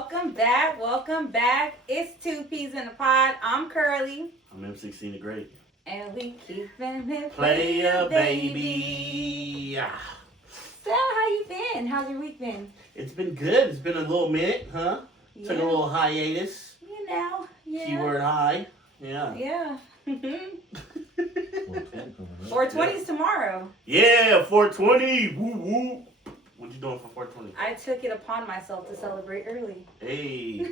Welcome back. It's Two Peas in a Pod. I'm Curly. I'm M16 the Great. And we keeping it Player baby. So, how you been? How's your week been? It's been good. It's been a little minute, huh? Yeah. Took a little hiatus. You know, yeah. Keyword high. Yeah. Yeah. 420's tomorrow. Yeah, 420. Woo woo. What you doing for 420? I took it upon myself to celebrate early. Hey.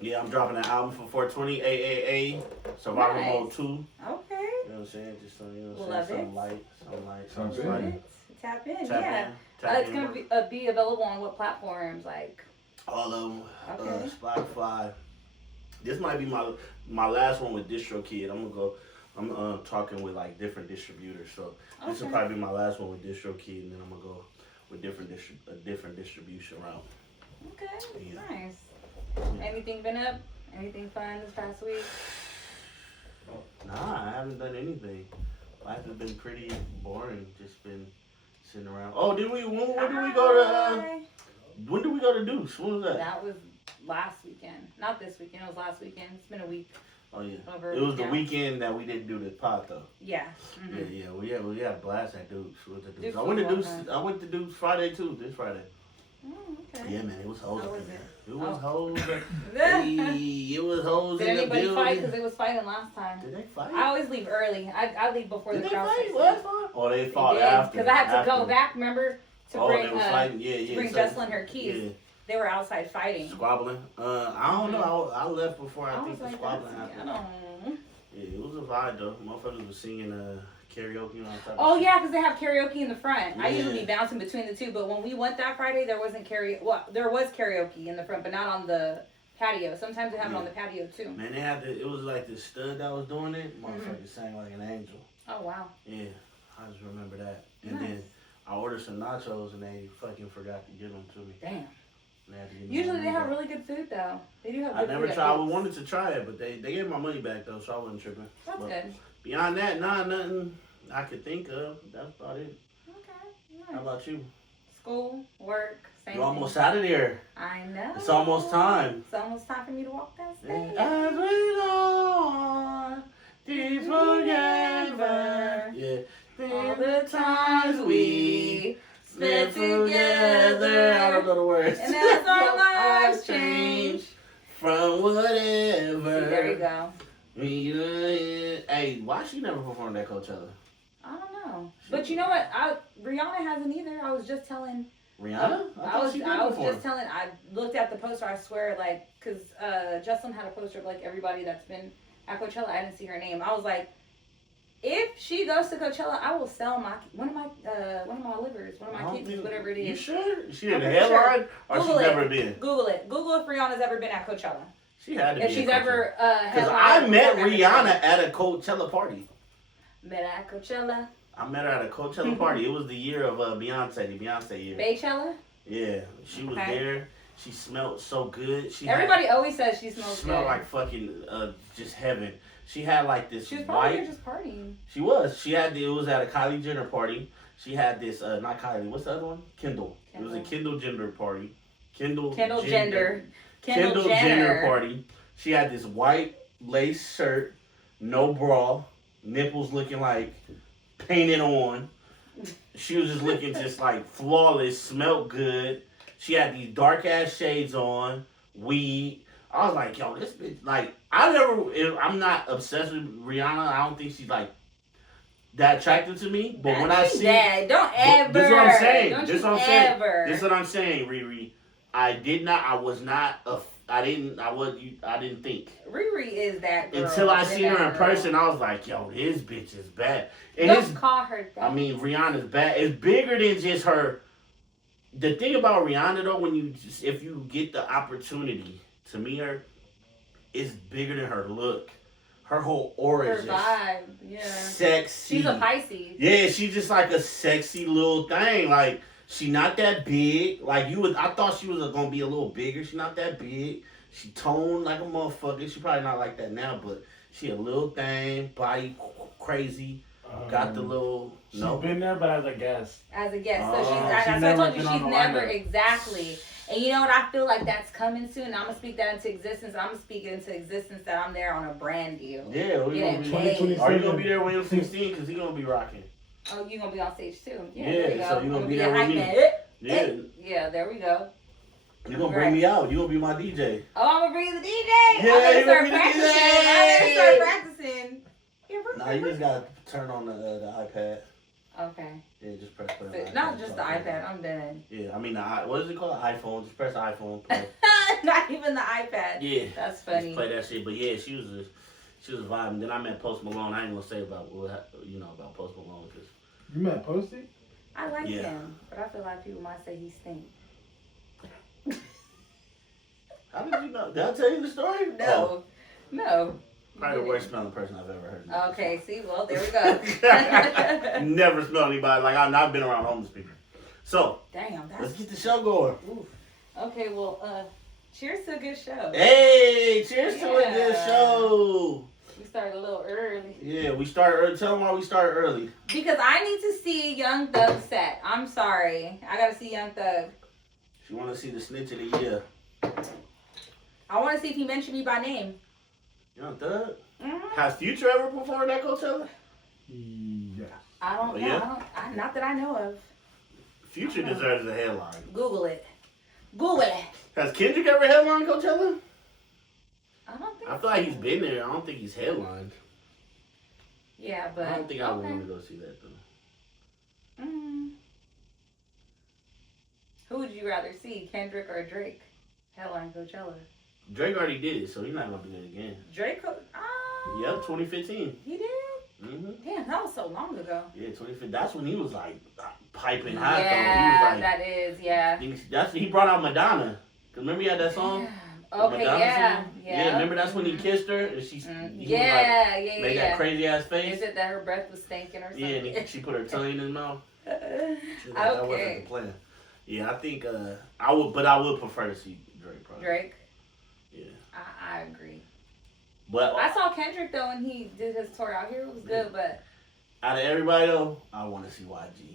Yeah, I'm dropping an album for 420. AAA. Survival Nice. Mode 2. Okay. You know what I'm saying? Just some, Love some it. light. Sounds Love good. it. Tap in, Tap yeah. in. Tap It's in. going to be available on what platforms? Like, All of them. Okay. Spotify. This might be my last one with DistroKid. I'm talking with like different distributors. So this will Okay. probably be my last one with DistroKid, and then I'm gonna go with a different distribution route. okay, Yeah. nice. Yeah. Anything been up? Anything fun this past week? Nah, I haven't done anything. Life has been pretty boring. Just been sitting around. Oh, when did we go to? Hi. When did we go to Duce? When was that? That was last weekend. Not this weekend. It was last weekend. It's been a week. Oh yeah. Over It was the now. weekend that we didn't do the pod though. Yeah. Mhm. Yeah. We had a blast at Duce. We went to Duce. Duce I went to was Duce. awesome. I went to Duce Friday too. This Friday. Oh, okay. Yeah, man, it was hoes How up was in there. it? It was Oh. hoes. Hey, it was hoes Did in the anybody building. fight? Because it was fighting last time. Did they fight? I always leave early. I leave before Did the they crowd fight starts. last time? Oh, they fought after. Because I had to go after. back. Remember to Oh, bring they were fighting. Yeah. to bring so- Jesselyn her keys. Yeah, They were outside fighting. squabbling. I don't know. I left before I I think was the like, squabbling that's, I happened. don't. Yeah, it was a vibe though. Motherfuckers was singing karaoke on top. Oh yeah, because they have karaoke in the front. I Yeah. usually be bouncing between the two, but when we went that Friday, there wasn't karaoke. Well, there was karaoke in the front, but not on the patio. Sometimes they have it on the patio too. Man, they had it was like the stud that was doing it. Motherfucker sang like an angel. Oh wow. Yeah, I just remember that. And Nice. then I ordered some nachos and they fucking forgot to give them to me. Damn. They had to give me Usually my they money have back. really good food though. They do have. I Good never food tried. I at Duke's. wanted to try it, but they gave my money back though, so I wasn't tripping. That's But good. beyond that, nothing I could think of. That's about it. Okay. How Nice. about you? School, work, same. You're almost thing. out of there. I know. It's almost time. It's almost time for me to walk that stage. As we go on, these forever. Yeah. All the times we spent together. I don't know the words. And as our lives change. From whatever. There you go. Hey, why she never performed at Coachella? I don't know. But you know what? Rihanna hasn't either. I was just telling. Rihanna? I was she did just perform. telling. I looked at the poster. I swear, like, cause Jesselyn had a poster of like everybody that's been at Coachella. I didn't see her name. I was like, if she goes to Coachella, I will sell one of my livers, one of my kidneys, whatever it You is. sure? She in I'm the pretty sure. headline? Or Google she it. never been? Google it. Google if Rihanna's ever been at Coachella. She had to be If she's at ever Because I headlined met before Rihanna at a Coachella party. Met at Coachella. I met her at a Coachella party. It was the year of Beyonce, the Beyonce year. Baychella. Yeah, she was Okay. there. She smelled so good. Everybody always says she smells smelled good. like fucking just heaven. She had like this She was probably white. just partying. She was. She had. It was at a Kylie Jenner party. She had this. Not Kylie. What's the other one? Kendall. It was a Kendall Jenner party. Kendall Jenner party. She had this white lace shirt, no bra, nipples looking like painted on. She was just looking just like flawless, smelled good. She had these dark ass shades on, weed. I was like, yo, this bitch, like, I'm not obsessed with Rihanna. I don't think she's like that attractive to me. But when I see, Don't ever. this is what I'm saying. Don't This is you what I'm saying. ever. This is what I'm saying, Riri. I didn't think. Riri is that girl. Until I seen her in That girl. person, I was like, yo, this bitch is bad. And Don't it's, call her that. I mean, Rihanna's bad. It's bigger than just her. The thing about Rihanna, though, if you get the opportunity to meet her, it's bigger than her look. Her whole aura her is just vibe. Yeah. sexy. She's a Pisces. Yeah, she's just like a sexy little thing. Like, she not that big. Like, I thought she was gonna be a little bigger. She not that big. She toned like a motherfucker. She probably not like that now, but she a little thing, body crazy. Got the little. She's been there, but as a guest. As a guest. So Oh, that's she's what I never told you. been She's on the never lineup. exactly. And you know what? I feel like that's coming soon. I'm gonna speak that into existence. I'm gonna speak it into existence that I'm there on a brand deal. Yeah, we gonna be. Are you gonna be there when I'm 16? Because he gonna be rocking. Oh, you gonna be on stage too? Yeah, there you go. so you gonna be there with me? Yeah. Yeah, there we go. You gonna bring me out? You gonna be my DJ? Oh, I'm gonna bring the DJ. Yeah, I'm gonna start you gonna practicing. be the DJ. I'm gonna start practicing. Nah, you just gotta turn on the iPad. Okay. Yeah, just press play. So, not just the iPad. I'm done. Yeah, I mean what is it called? iPhone. Just press the iPhone. Play. Not even the iPad. Yeah, that's funny. Just play that shit. But yeah, she was vibing. Then I met Post Malone. I ain't gonna say about about Post Malone because you met Posty. I like him, but I feel like people might say he stink. How did you know? Did I tell you the story? No. No. Probably the worst smelling person I've ever heard. Okay, see, well, there we go. Never smelled anybody like I've been around homeless people. So, damn, let's get the show going. Oof. Okay, well, cheers to a good show. Hey, cheers to a good show. We started a little early. Yeah, we started early. Tell them why we started early. Because I need to see Young Thug set. I'm sorry. I gotta see Young Thug. She want to see the snitch of the year. I want to see if he mentioned me by name. Young Thug? Mm-hmm. Has Future ever performed at Coachella? Yeah. I don't know. Yeah? Not that I know of. Future deserves a headline. Google it. Google it. Has Kendrick ever headlined Coachella? I don't think I feel like he's been there. I don't think he's headlined. Yeah, but... I don't think I would want to go see that, though. Mm. Who would you rather see, Kendrick or Drake? Headline Coachella. Drake already did it, so he's not going to do it again. Drake? Yep, 2015. He did? Mm-hmm. Damn, that was so long ago. Yeah, 2015. That's when he was, like, piping hot. Yeah, he was like, that is, yeah. He brought out Madonna. Cause remember he had that song? Yeah. Okay, yeah. Remember that's when he kissed her and she made that crazy ass face? Is it that her breath was stinking or something? Yeah, and she put her tongue in his mouth. Okay. That wasn't the plan. Yeah, I think I would prefer to see Drake probably. Drake? Yeah. I agree. But I saw Kendrick though when he did his tour out here. It was good, but out of everybody though, I want to see YG.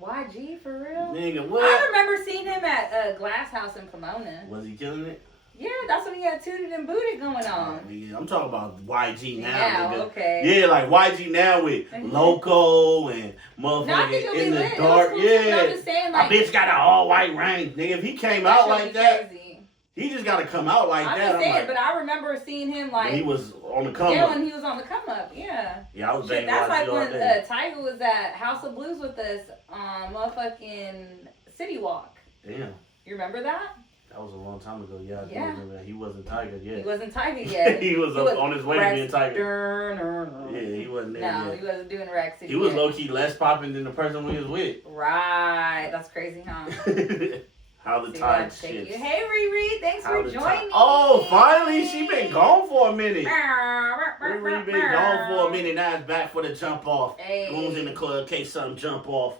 YG for real? Nigga, what? I remember seeing him at Glass House in Pomona. Was he killing it? Yeah, that's when he had Tooted and Booted going on. Yeah, I'm talking about YG now. Yeah, nigga. okay. Yeah, like YG now with Loco and motherfucking in the dark. Cool. Yeah, I'm just saying, like, a bitch got an all white range. Nigga, if he came out like that, crazy. He just gotta come out like I'm that. Just saying, but I remember seeing him like when he was on the come up. Yeah, when he was on the come up. Yeah. Yeah, I was banging. That's like when Tiger was at House of Blues with us on motherfucking City Walk. Damn. You remember that? That was a long time ago. Yeah, I do remember that. He wasn't Tiger yet. He wasn't Tiger yet. he was on his way to being Tiger. Yeah, he wasn't there yet. No, he wasn't doing Rack City. He was low key less popping than the person we was with. Right, that's crazy, huh? How the tide shifts. Hey Riri, thanks for joining me. Oh, finally, she been gone for a minute. Riri been gone for a minute. Now it's back for the jump off. Hey. Goons in the club, in case something jump off.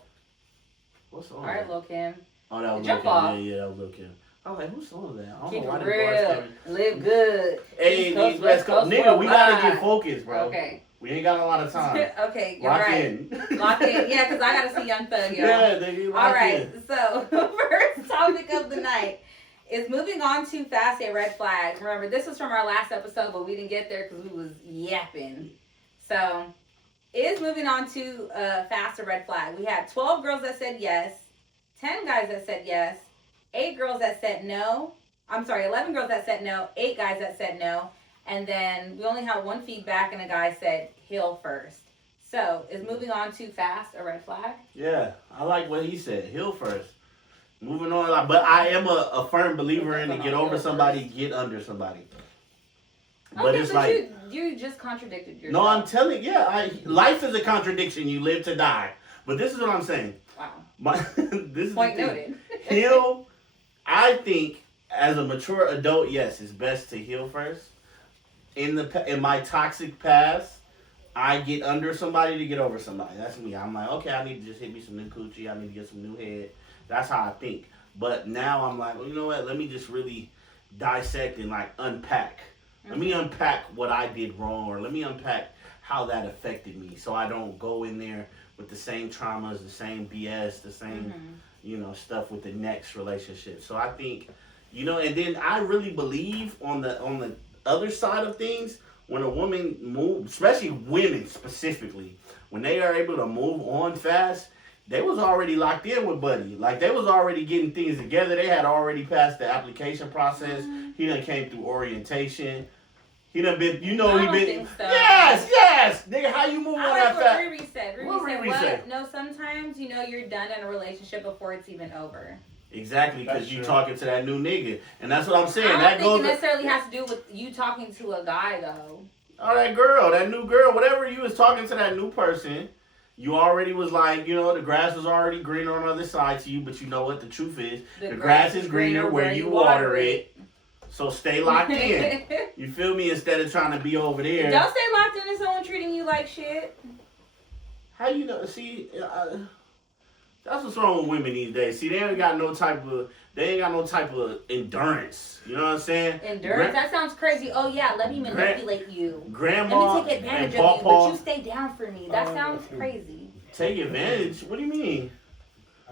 What's on? All right, Lil' Kim. Oh, that was Jump Lil' Kim. off. Yeah, that was Lil' Kim. Oh, like, whose song is that? I don't Keep know why it the bars real. Live good. Hey, West Coast. Nigga, we gotta get focused, bro. Okay. We ain't got a lot of time. Okay, you're right. Lock in. Yeah, because I got to see Young Thug, y'all. Yeah, nigga, all right, so first topic of the night is moving on to Fast Yet Red Flag. Remember, this was from our last episode, but we didn't get there because we was yapping. So, is moving on to Fast or Red Flag. We had 12 girls that said yes, 10 guys that said yes, 8 girls that said no. I'm sorry, 11 girls that said no, 8 guys that said no. And then we only had one feedback, and a guy said he'll first. So, is moving on too fast a red flag? Yeah, I like what he said. He'll first. Moving on, but I am a firm believer in to get over somebody, get under somebody. But okay, it's like you just contradicted yourself. No, I'm telling you, life is a contradiction. You live to die. But this is what I'm saying. Wow. This is point noted. Heal. I think as a mature adult, yes, it's best to heal first. In my toxic past, I get under somebody to get over somebody. That's me. I'm like, okay, I need to just hit me some new coochie. I need to get some new head. That's how I think. But now I'm like, well, you know what? Let me just really dissect and like unpack. Let me unpack what I did wrong, or let me unpack how that affected me, so I don't go in there with the same traumas, the same BS, the same stuff with the next relationship. So I think, and then I really believe on the other side of things, when a woman moves, especially women specifically, when they are able to move on fast, they was already locked in with Buddy. Like, they was already getting things together. They had already passed the application process. He done came through orientation. He done been, he been. Think so. Yes, nigga. How you move on that fast? Riri said. Riri said, no, sometimes you're done in a relationship before it's even over. Exactly, because you talking to that new nigga, and that's what I'm saying. I don't think it necessarily has to do with you talking to a guy though. Oh, that new girl, whatever you was talking to that new person, you already was like, the grass was already greener on the other side to you, but you know what the truth is? The grass is greener where you water it. So stay locked in. You feel me? Instead of trying to be over there. Don't stay locked in if someone treating you like shit. How you know? See, that's what's wrong with women these days. See, they ain't got no type of endurance. You know what I'm saying? Endurance? That sounds crazy. Oh yeah, let me manipulate you. Grandma, let me take advantage of you, but you stay down for me. That sounds crazy. Take advantage? What do you mean?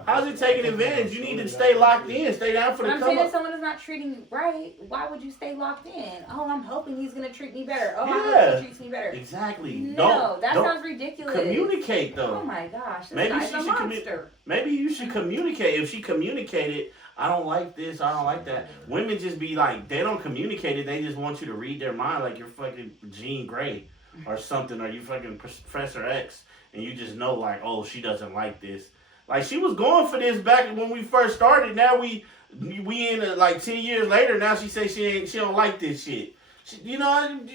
How's it taking advantage? You need to stay locked in. Stay down for the come up. I'm saying if someone is not treating you right, why would you stay locked in? Oh, I'm hoping he's going to treat me better. Oh, I hope he treats me better. Exactly. No, that sounds ridiculous. Communicate, though. Oh, my gosh. This guy's a monster. Maybe you should communicate. If she communicated, I don't like this, I don't like that. Women just be like, they don't communicate it. They just want you to read their mind like you're fucking Jean Grey or something, or you fucking Professor X, and you just know, like, oh, she doesn't like this. Like, she was going for this back when we first started. Now we in like 10 years later. Now she say she don't like this shit. You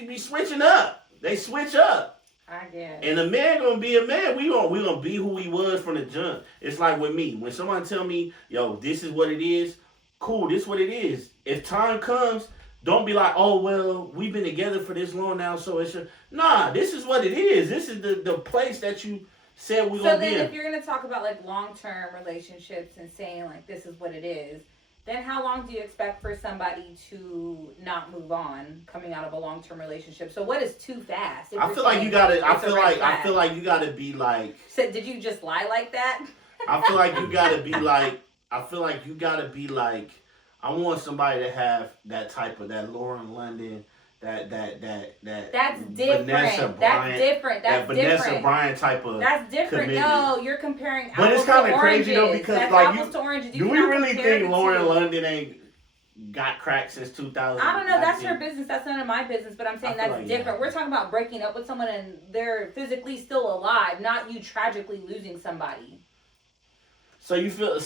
be switching up. They switch up. I guess. And a man gonna be a man. We gonna be who he was from the jump. It's like with me. When someone tell me, yo, this is what it is. Cool, this is what it is. If time comes, don't be like, oh well, we've been together for this long now, so it's nah. This is what it is. This is the place that you said we gonna be in. So then, if you're gonna talk about like long-term relationships and saying like this is what it is, then how long do you expect for somebody to not move on coming out of a long-term relationship? So what is too fast? I feel like you gotta. I feel like you gotta be like. So did you just lie like that? I feel like you gotta be like. I want somebody to have that type of that Lauren London. That's different. Vanessa Bryant, that's different. That Vanessa Bryant type of. That's different. Commitment. No, you're comparing. But it's kind of crazy though because that's like apples to oranges. do we really think Lauren London ain't got cracked since 2000? I don't know. That's her business. That's none of my business. But I'm saying that's like, different. We're talking about breaking up with someone and they're physically still alive, not you tragically losing somebody. So you feel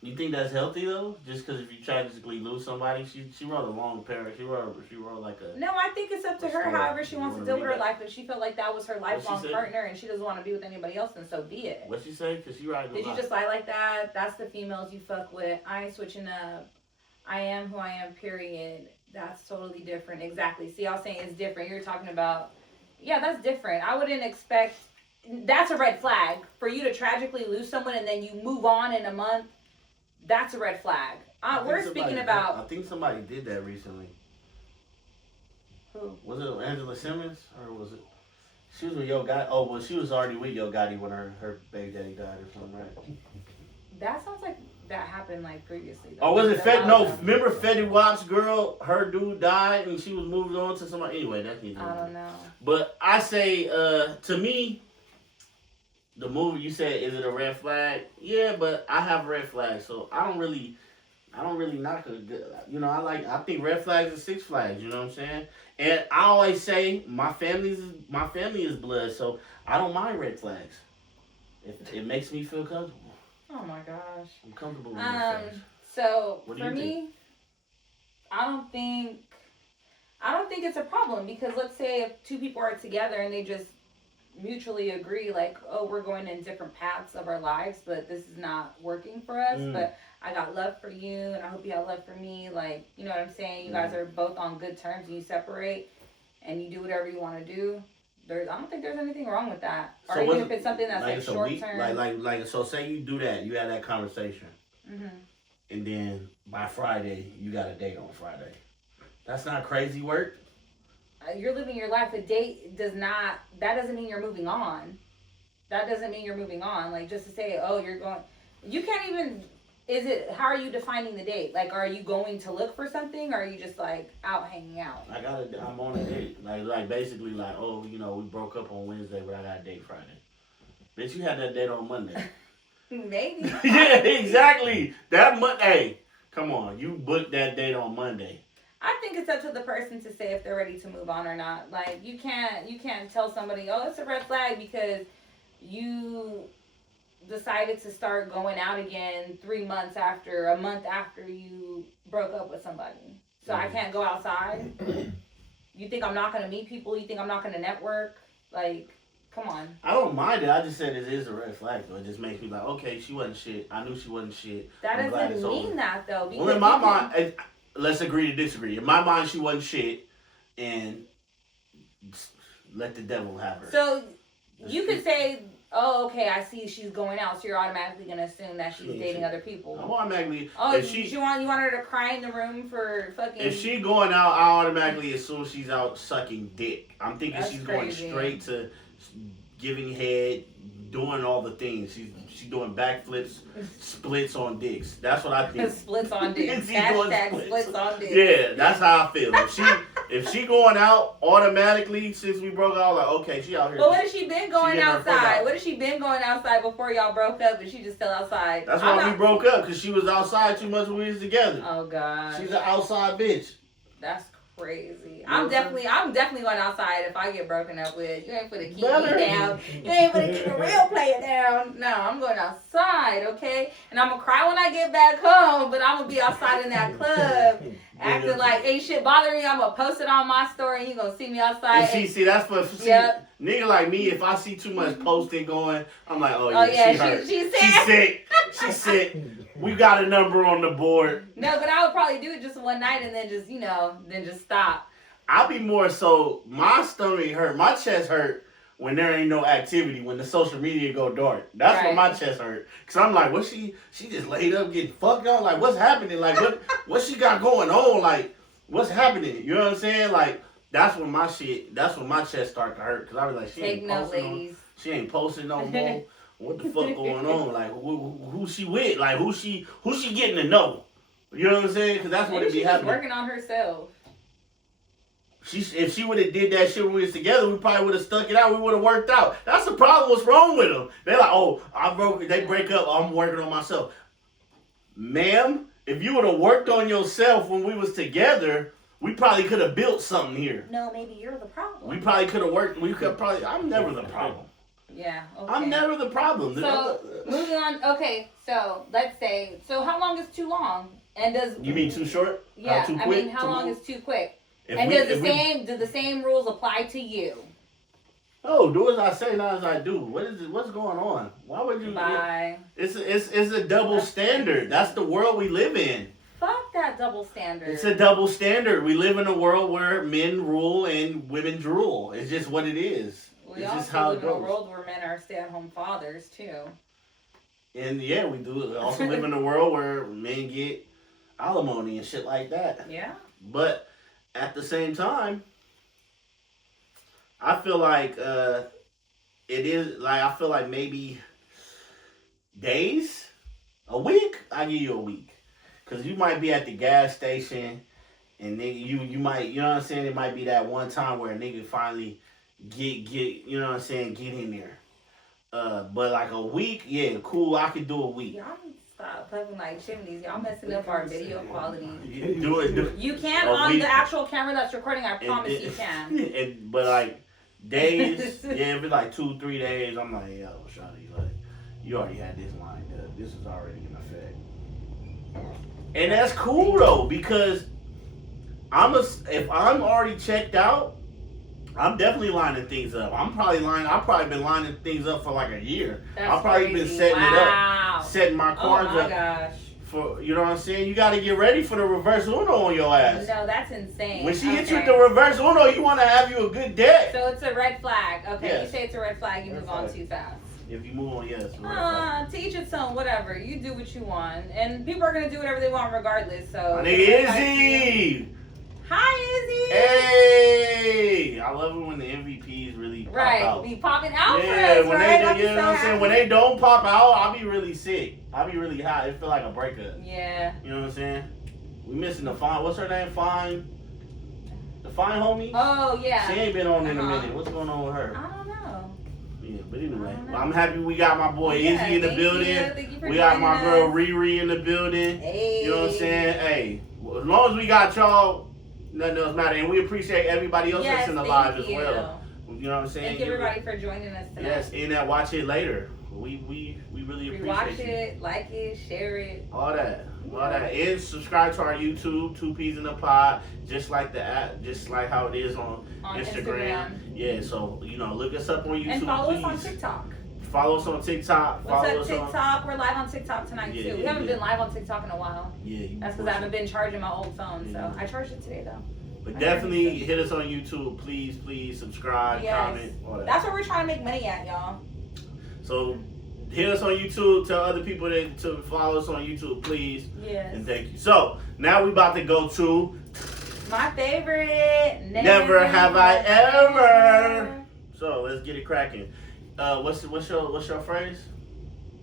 you think that's healthy though? Just because if you tragically lose somebody, she wrote a long paragraph. She wrote like a. No, I think it's up to her. However she wants to deal with her life. If she felt like that was her lifelong partner and she doesn't want to be with anybody else, then so be it. What'd she say? Because she writing. Did you just lie like that? That's the females you fuck with. I ain't switching up. I am who I am. Period. That's totally different. Exactly. See, I was saying it's different. You're talking about. Yeah, that's different. I wouldn't expect. That's a red flag for you to tragically lose someone and then you move on in a month. That's a red flag. We're speaking about. I think somebody did that recently. Who? Was it Angela Simmons or was it? She was with Yo Gotti. Oh, well, she was already with Yo Gotti when her baby daddy died or something, right? That sounds like that happened like previously. Though. Oh, was it Fed? No, remember Fetty Wap's girl? Her dude died and she was moved on to somebody. Anyway, that's neither. I don't know. But I say, to me. The movie you said, is it a red flag? Yeah, but I have red flags, so I don't really knock it. I think red flags are Six Flags. You know what I'm saying? And I always say my family is blood, so I don't mind red flags. It makes me feel comfortable. Oh my gosh. I'm comfortable with red flags. So for me, I don't think it's a problem because let's say if two people are together and they just mutually agree like, oh, we're going in different paths of our lives, but this is not working for us, but I got love for you and I hope you have love for me, like, you know what I'm saying? You guys are both on good terms and you separate and you do whatever you want to do. I don't think there's anything wrong with that. So or even if it's something that's like short term. Like so say you do that, you have that conversation. And then by Friday you got a date on Friday. That's not crazy work. You're living your life. A date that doesn't mean you're moving on. That doesn't mean you're moving on. Like, just to say, oh, you're going, You can't even. Is it? How are you defining the date? Like, are you going to look for something, or are you just like out hanging out? I'm on a date. Like basically like, oh, you know, we broke up on Wednesday, but I got a date Friday. Bitch, you had that date on Monday. Maybe. Yeah, exactly. That Monday. Hey, come on, you booked that date on Monday. I think it's up to the person to say if they're ready to move on or not. Like you can't tell somebody, oh, it's a red flag because you decided to start going out again a month after you broke up with somebody. So I can't go outside. You think I'm not gonna meet people? You think I'm not gonna network? Like, come on. I don't mind it. I just said it is a red flag though. It just makes me like, okay, she wasn't shit. I knew she wasn't shit. That doesn't mean that though. Well, in my mind, let's agree to disagree. In my mind, she wasn't shit, and let the devil have her. So you could say, oh, okay, I see she's going out, so you're automatically gonna assume that she's dating other people. I'm automatically. Oh, you want her to cry in the room for fucking? If she going out, I automatically assume she's out sucking dick. I'm thinking That's she's crazy. going straight to giving head, doing all the things. She's doing backflips, splits on dicks. That's what I think. Splits on dicks. She's doing Hashtag splits on dicks. Yeah, that's how I feel. If she going out automatically since we broke out, like okay, she out here. But what if she been going outside? Out. What if she been going outside before y'all broke up and she just still outside? That's why we broke up, because she was outside too much when we was together. Oh God. She's an outside bitch. That's crazy. I'm definitely going outside if I get broken up with. You ain't finna keep me down. You ain't finna keep a real player down. No, I'm going outside, okay? And I'm gonna cry when I get back home, but I'm gonna be outside in that club. Acting like ain't shit bothering me. I'm gonna post it on my story and you gonna see me outside. And see, that's what nigga like me, if I see too much posting going, I'm like, oh yeah, she's sick. She's sick. We got a number on the board. No, but I would probably do it just one night and then just stop. I'll be more so, my stomach hurt, my chest hurt when there ain't no activity, when the social media go dark. That's when my chest hurt. Cause I'm like, what she just laid up getting fucked on? Like, what's happening? Like, what she got going on? Like, what's happening? You know what I'm saying? Like, that's when my chest start to hurt. Cause I was like, she ain't posting no more. What the fuck going on? Like, who she with? Like, who she getting to know? You know what I'm saying? Cause that's what it be happening. She's working on herself. If she would have did that shit when we was together, we probably would have stuck it out. We would have worked out. That's the problem. What's wrong with them? They're like, oh, they break up. I'm working on myself. Ma'am, if you would have worked on yourself when we was together, we probably could have built something here. No, maybe you're the problem. We probably could have worked. I'm never the problem. Yeah. Okay. I'm never the problem. So moving on. Okay. So let's say. So how long is too long? And does you mean too short? Yeah. Too quick? I mean, how long is too quick? And do the same rules apply to you? Oh, do as I say, not as I do. What's going on? Why would you? Bye. It's a double standard. That's the world we live in. Fuck that double standard. It's a double standard. We live in a world where men rule and women drool. It's just what it is. We it's also just how live it goes. in a world where men are stay-at-home fathers too. And yeah, we do. We also live in a world where men get alimony and shit like that. Yeah. But at the same time, I feel like it is like I feel like maybe days, a week. I give you a week, cause you might be at the gas station, and nigga, you might, you know what I'm saying. It might be that one time where a nigga finally get you know what I'm saying, get in there. But like a week, yeah, cool. I could do a week. Y'all need to stop puffing like chimneys. Y'all messing up our video quality. Do it. You can on week. The actual camera that's recording. I promise you can. But like days, yeah, if it's like 2-3 days, I'm like, yo, shawty, like you already had this lined up. This is already in effect. And that's cool though, because if I'm already checked out, I'm definitely lining things up. I've probably been lining things up for like a year. I've probably been setting it up, setting my cards up. Oh my gosh. For, you know what I'm saying? You got to get ready for the reverse Uno on your ass. No, that's insane. When she hits you with the reverse Uno, you want to have you a good deck. So it's a red flag. Okay, yes. You say it's a red flag, you move on too fast. If you move on, yes. To each its own, whatever. You do what you want. And people are going to do whatever they want regardless, so. My nigga Izzy! Hi, Izzy. Hey, I love it when the MVPs really pop out. Be popping out Yeah, for us, when right? they, you know what I'm saying? When they don't pop out, I'll be really sick. I'll be really hot. It feel like a breakup. Yeah. You know what I'm saying? We missing the Fine. What's her name? Fine. The Fine homie. Oh yeah. She ain't been on in a minute. What's going on with her? I don't know. Yeah, but anyway, well, I'm happy we got my boy Yeah, Izzy in the building. Thank you for We got my girl us. Riri in the building. Hey. You know what I'm saying? Hey, as long as we got y'all, nothing else matter. And we appreciate everybody else that's in the live as well. You know what I'm saying? Thank everybody for joining us tonight. Yes, and that watch it later. We really appreciate Watch you. it, like it, share it. All that. And subscribe to our YouTube, 2 Peas in the Pod, just like the app, just like how it is on Instagram. Yeah, so look us up on YouTube. And follow please. us on TikTok. Follow us on TikTok. What's up, TikTok? We're live on TikTok tonight too. We haven't been live on TikTok in a while. Yeah. That's because I haven't been charging my old phone. So I charged it today though. But definitely hit us on YouTube. Please subscribe, comment, all that. That's where we're trying to make money at, y'all. So hit us on YouTube. Tell other people to follow us on YouTube, please. Yes. And thank you. So now we about to go to my favorite. Never have I ever. So let's get it cracking. What's your phrase?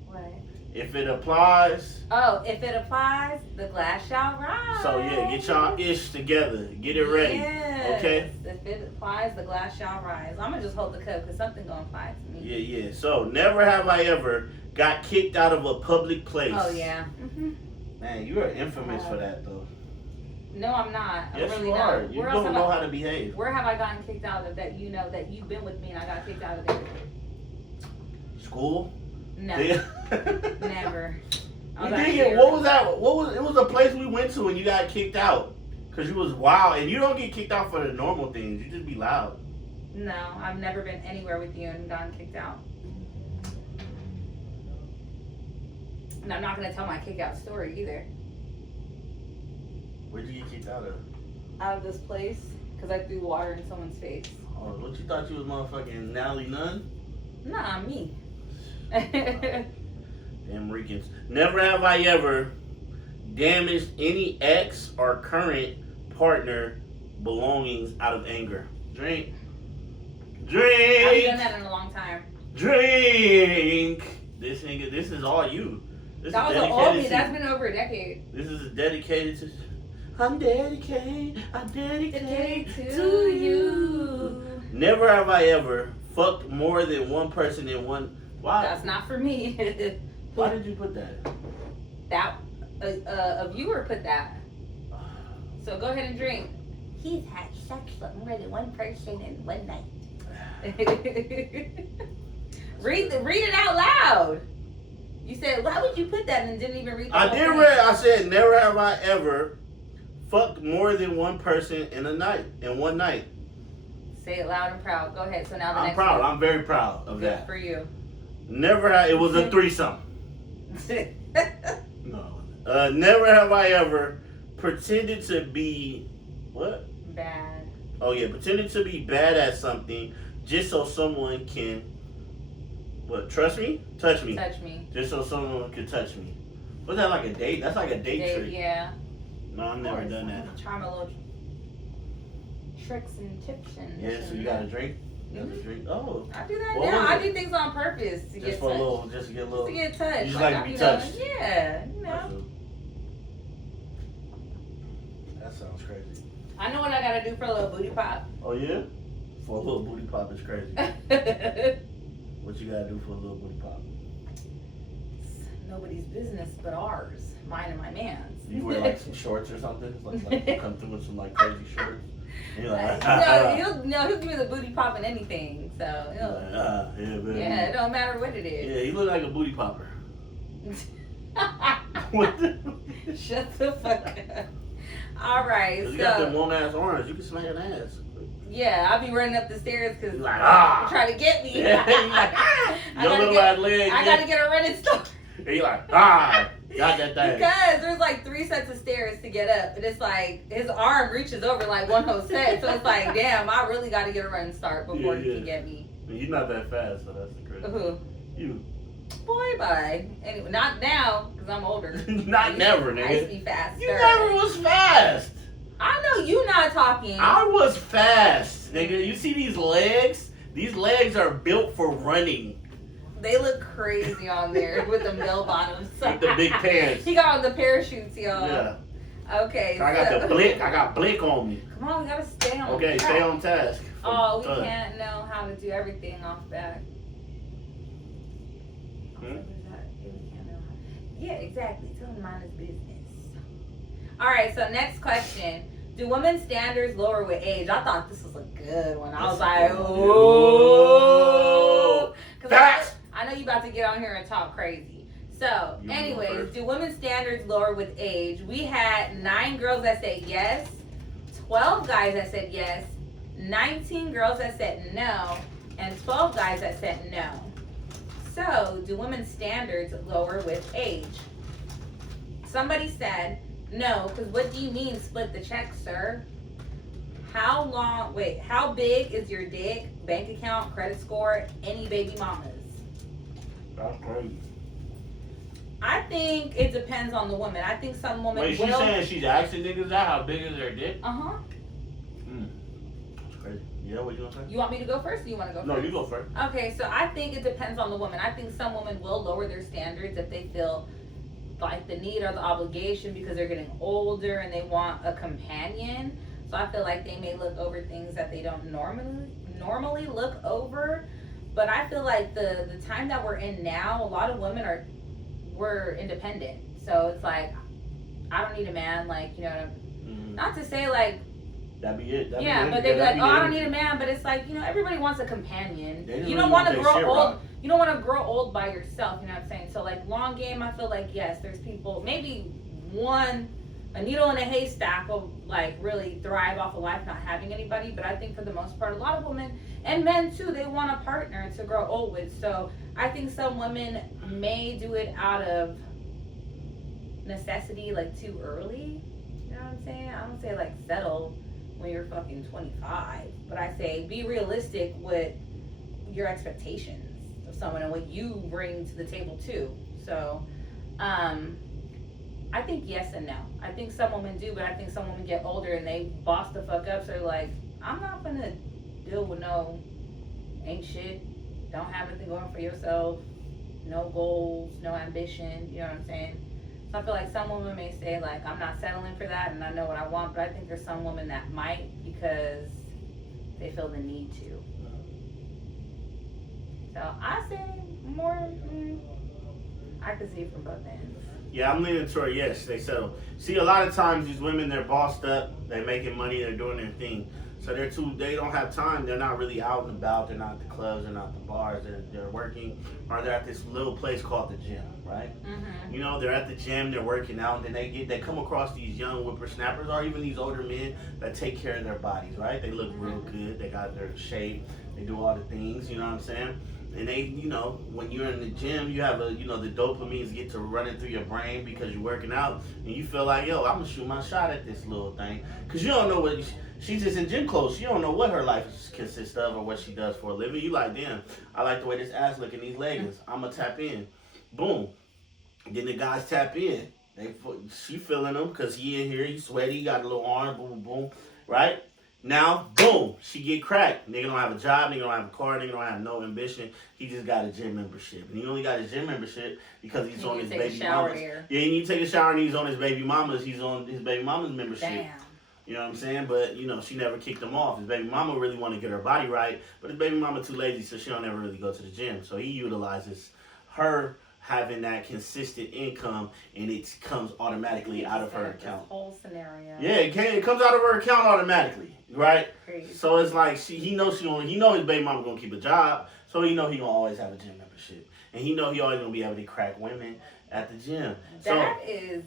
What? If it applies. Oh, if it applies, the glass shall rise. So yeah, get y'all ish together. Get it ready. Yes. Okay. If it applies, the glass shall rise. I'm gonna just hold the cup because something gonna fly to me. Yeah. So never have I ever got kicked out of a public place. Oh yeah. Man, you are infamous for that though. No, I'm not. Yes, I'm really you are. not. You don't know how to behave. Where have I gotten kicked out of that? You know that you've been with me and I got kicked out of there. School? No. Never. What was that? It was a place we went to and you got kicked out. Cause you was wild and you don't get kicked out for the normal things. You just be loud. No, I've never been anywhere with you and gotten kicked out. And I'm not gonna tell my kick out story either. Where'd you get kicked out of? Out of this place because I threw water in someone's face. Oh, what you thought you was motherfucking Nally Nunn? Nah, me. Damn Ricans. Never have I ever damaged any ex or current partner belongings out of anger. Drink. I haven't done that in a long time. Drink. This is all you. That was an oldie. That's been over a decade. This is dedicated to. I'm dedicated to you. Never have I ever fucked more than one person in one. Why? That's not for me. Why did you put that? That a viewer put that. So go ahead and drink. He's had sex with more than one person in one night. Read it out loud. You said, why would you put that and didn't even read the whole thing? I said, never have I ever fucked more than one person in one night. Say it loud and proud. Go ahead. So now the I'm next proud. one. I'm very proud of that. Good for you. Never have. It was a threesome. No. Never have I ever pretended to be what? Bad. Oh yeah, pretended to be bad at something just so someone can what? Trust me? Touch me. Touch me. Just so someone can touch me. Was that like a date? That's like a date trick. Yeah. No, I've never done that. Try my little tricks and tips and. Yeah, so you got a drink. You got a drink. Oh. I do that now. I do things on purpose to get touched. Just to get a little. To get touched. You just like to be touched. Yeah. You know. That sounds crazy. I know what I gotta do for a little booty pop. Oh yeah? For a little booty pop is crazy. What you gotta do for a little booty pop? It's nobody's business but ours. Mine and my man's. You wear like some shorts or something? Like you come through with some like crazy shorts? And you're like, he'll give me the booty pop and anything. So yeah, it don't matter what it is. Yeah, he look like a booty popper. Shut the fuck up. All right, so you got them long ass arms. You can smack an ass. Yeah, I'll be running up the stairs because like, you're trying to get me. Yeah, like, your little ass leg. I gotta get a running start. And you're like, got that thing. Because there's like 3 sets of stairs to get up, and it's like his arm reaches over like one whole set, so it's like, damn, I really got to get a running start before he can get me. You're not that fast, so that's the crazy. Who? You. Boy, bye. Anyway, not now because I'm older. Not never, nigga. I used to be faster. You never was fast. I know you not talking. I was fast, nigga. You see these legs? These legs are built for running. They look crazy on there with the bell bottoms. With the big pants. He got on the parachutes, y'all. Yeah. Okay. I got the blick. I got blick on me. Come on, we gotta stay on. Okay, track. stay on task. Oh, we can't know how to do everything off back. Hmm? Yeah, exactly. Tell him mind his business. All right. So next question: do women's standards lower with age? I thought this was a good one. I was like, ooh. Because I know you about to get on here and talk crazy. So, anyways, do women's standards lower with age? We had 9 girls that said yes, 12 guys that said yes, 19 girls that said no, and 12 guys that said no. So, do women's standards lower with age? Somebody said no, because what do you mean split the check, sir? How big is your dick, bank account, credit score, any baby mamas? That's crazy. I think it depends on the woman. I think some women Wait, will. she's saying she's asking niggas that how big is their dick? Uh-huh. That's crazy. Yeah, what you gonna say? You want me to go first or you want to go first? No, you go first. Okay, so I think it depends on the woman. I think some women will lower their standards if they feel like the need or the obligation because they're getting older and they want a companion. So I feel like they may look over things that they don't normally look over. But I feel like the time that we're in now, a lot of women we're independent. So it's like, I don't need a man, like, you know, not to say like, that'd be it. but they'd be like, oh, I don't need a man, but it's like, you know, everybody wants a companion. You don't want to grow old. You don't want to grow old by yourself. You know what I'm saying? So like long game, I feel like yes, there's people. Maybe a needle in a haystack will like really thrive off of life not having anybody. But I think for the most part, a lot of women and men too, they want a partner to grow old with. So I think some women may do it out of necessity, like too early. You know what I'm saying? I don't say like settle when you're fucking 25, but I say be realistic with your expectations of someone and what you bring to the table too. So, I think yes and no. I think some women do, but I think some women get older and they boss the fuck up. So they're like, I'm not gonna deal with no ain't shit. Don't have anything going for yourself. No goals, no ambition. You know what I'm saying? So I feel like some women may say like, I'm not settling for that and I know what I want, but I think there's some women that might because they feel the need to. So I say more, I could see it from both ends. Yeah, I'm leaning toward yes, they settle. See, a lot of times these women, they're bossed up, they're making money, they're doing their thing. So they don't have time, they're not really out and about, they're not at the clubs, they're not at the bars, they're working, or they're at this little place called the gym, right? Mm-hmm. You know, they're at the gym, they're working out, and then they come across these young whippersnappers or even these older men that take care of their bodies, right? They look real good, they got their shape, they do all the things, you know what I'm saying? And they, you know, when you're in the gym, you have the dopamines get to running through your brain because you're working out, and you feel like, yo, I'm gonna shoot my shot at this little thing, because you don't know what she's just in gym clothes. You don't know what her life consists of or what she does for a living. You like, damn, I like the way this ass look in these leggings. I'm gonna tap in. Boom. Then the guys tap in. She feeling him because he in here, he sweaty, he got a little arm, boom, boom, right? Now, boom, she get cracked. Nigga don't have a job, nigga don't have a car, nigga don't have no ambition. He just got a gym membership. And he only got a gym membership because he's on his baby mama's. Yeah, he need to take a shower and he's on his baby mama's. He's on his baby mama's membership. Damn. You know what I'm saying? But, you know, she never kicked him off. His baby mama really want to get her body right, but his baby mama too lazy, so she don't ever really go to the gym. So he utilizes her having that consistent income, and it comes automatically out of her account. This whole scenario. Yeah, it comes out of her account automatically, right? Crazy. So it's like he knows his baby mama gonna keep a job, so he know he gonna always have a gym membership, and he know he always gonna be able to crack women at the gym. That is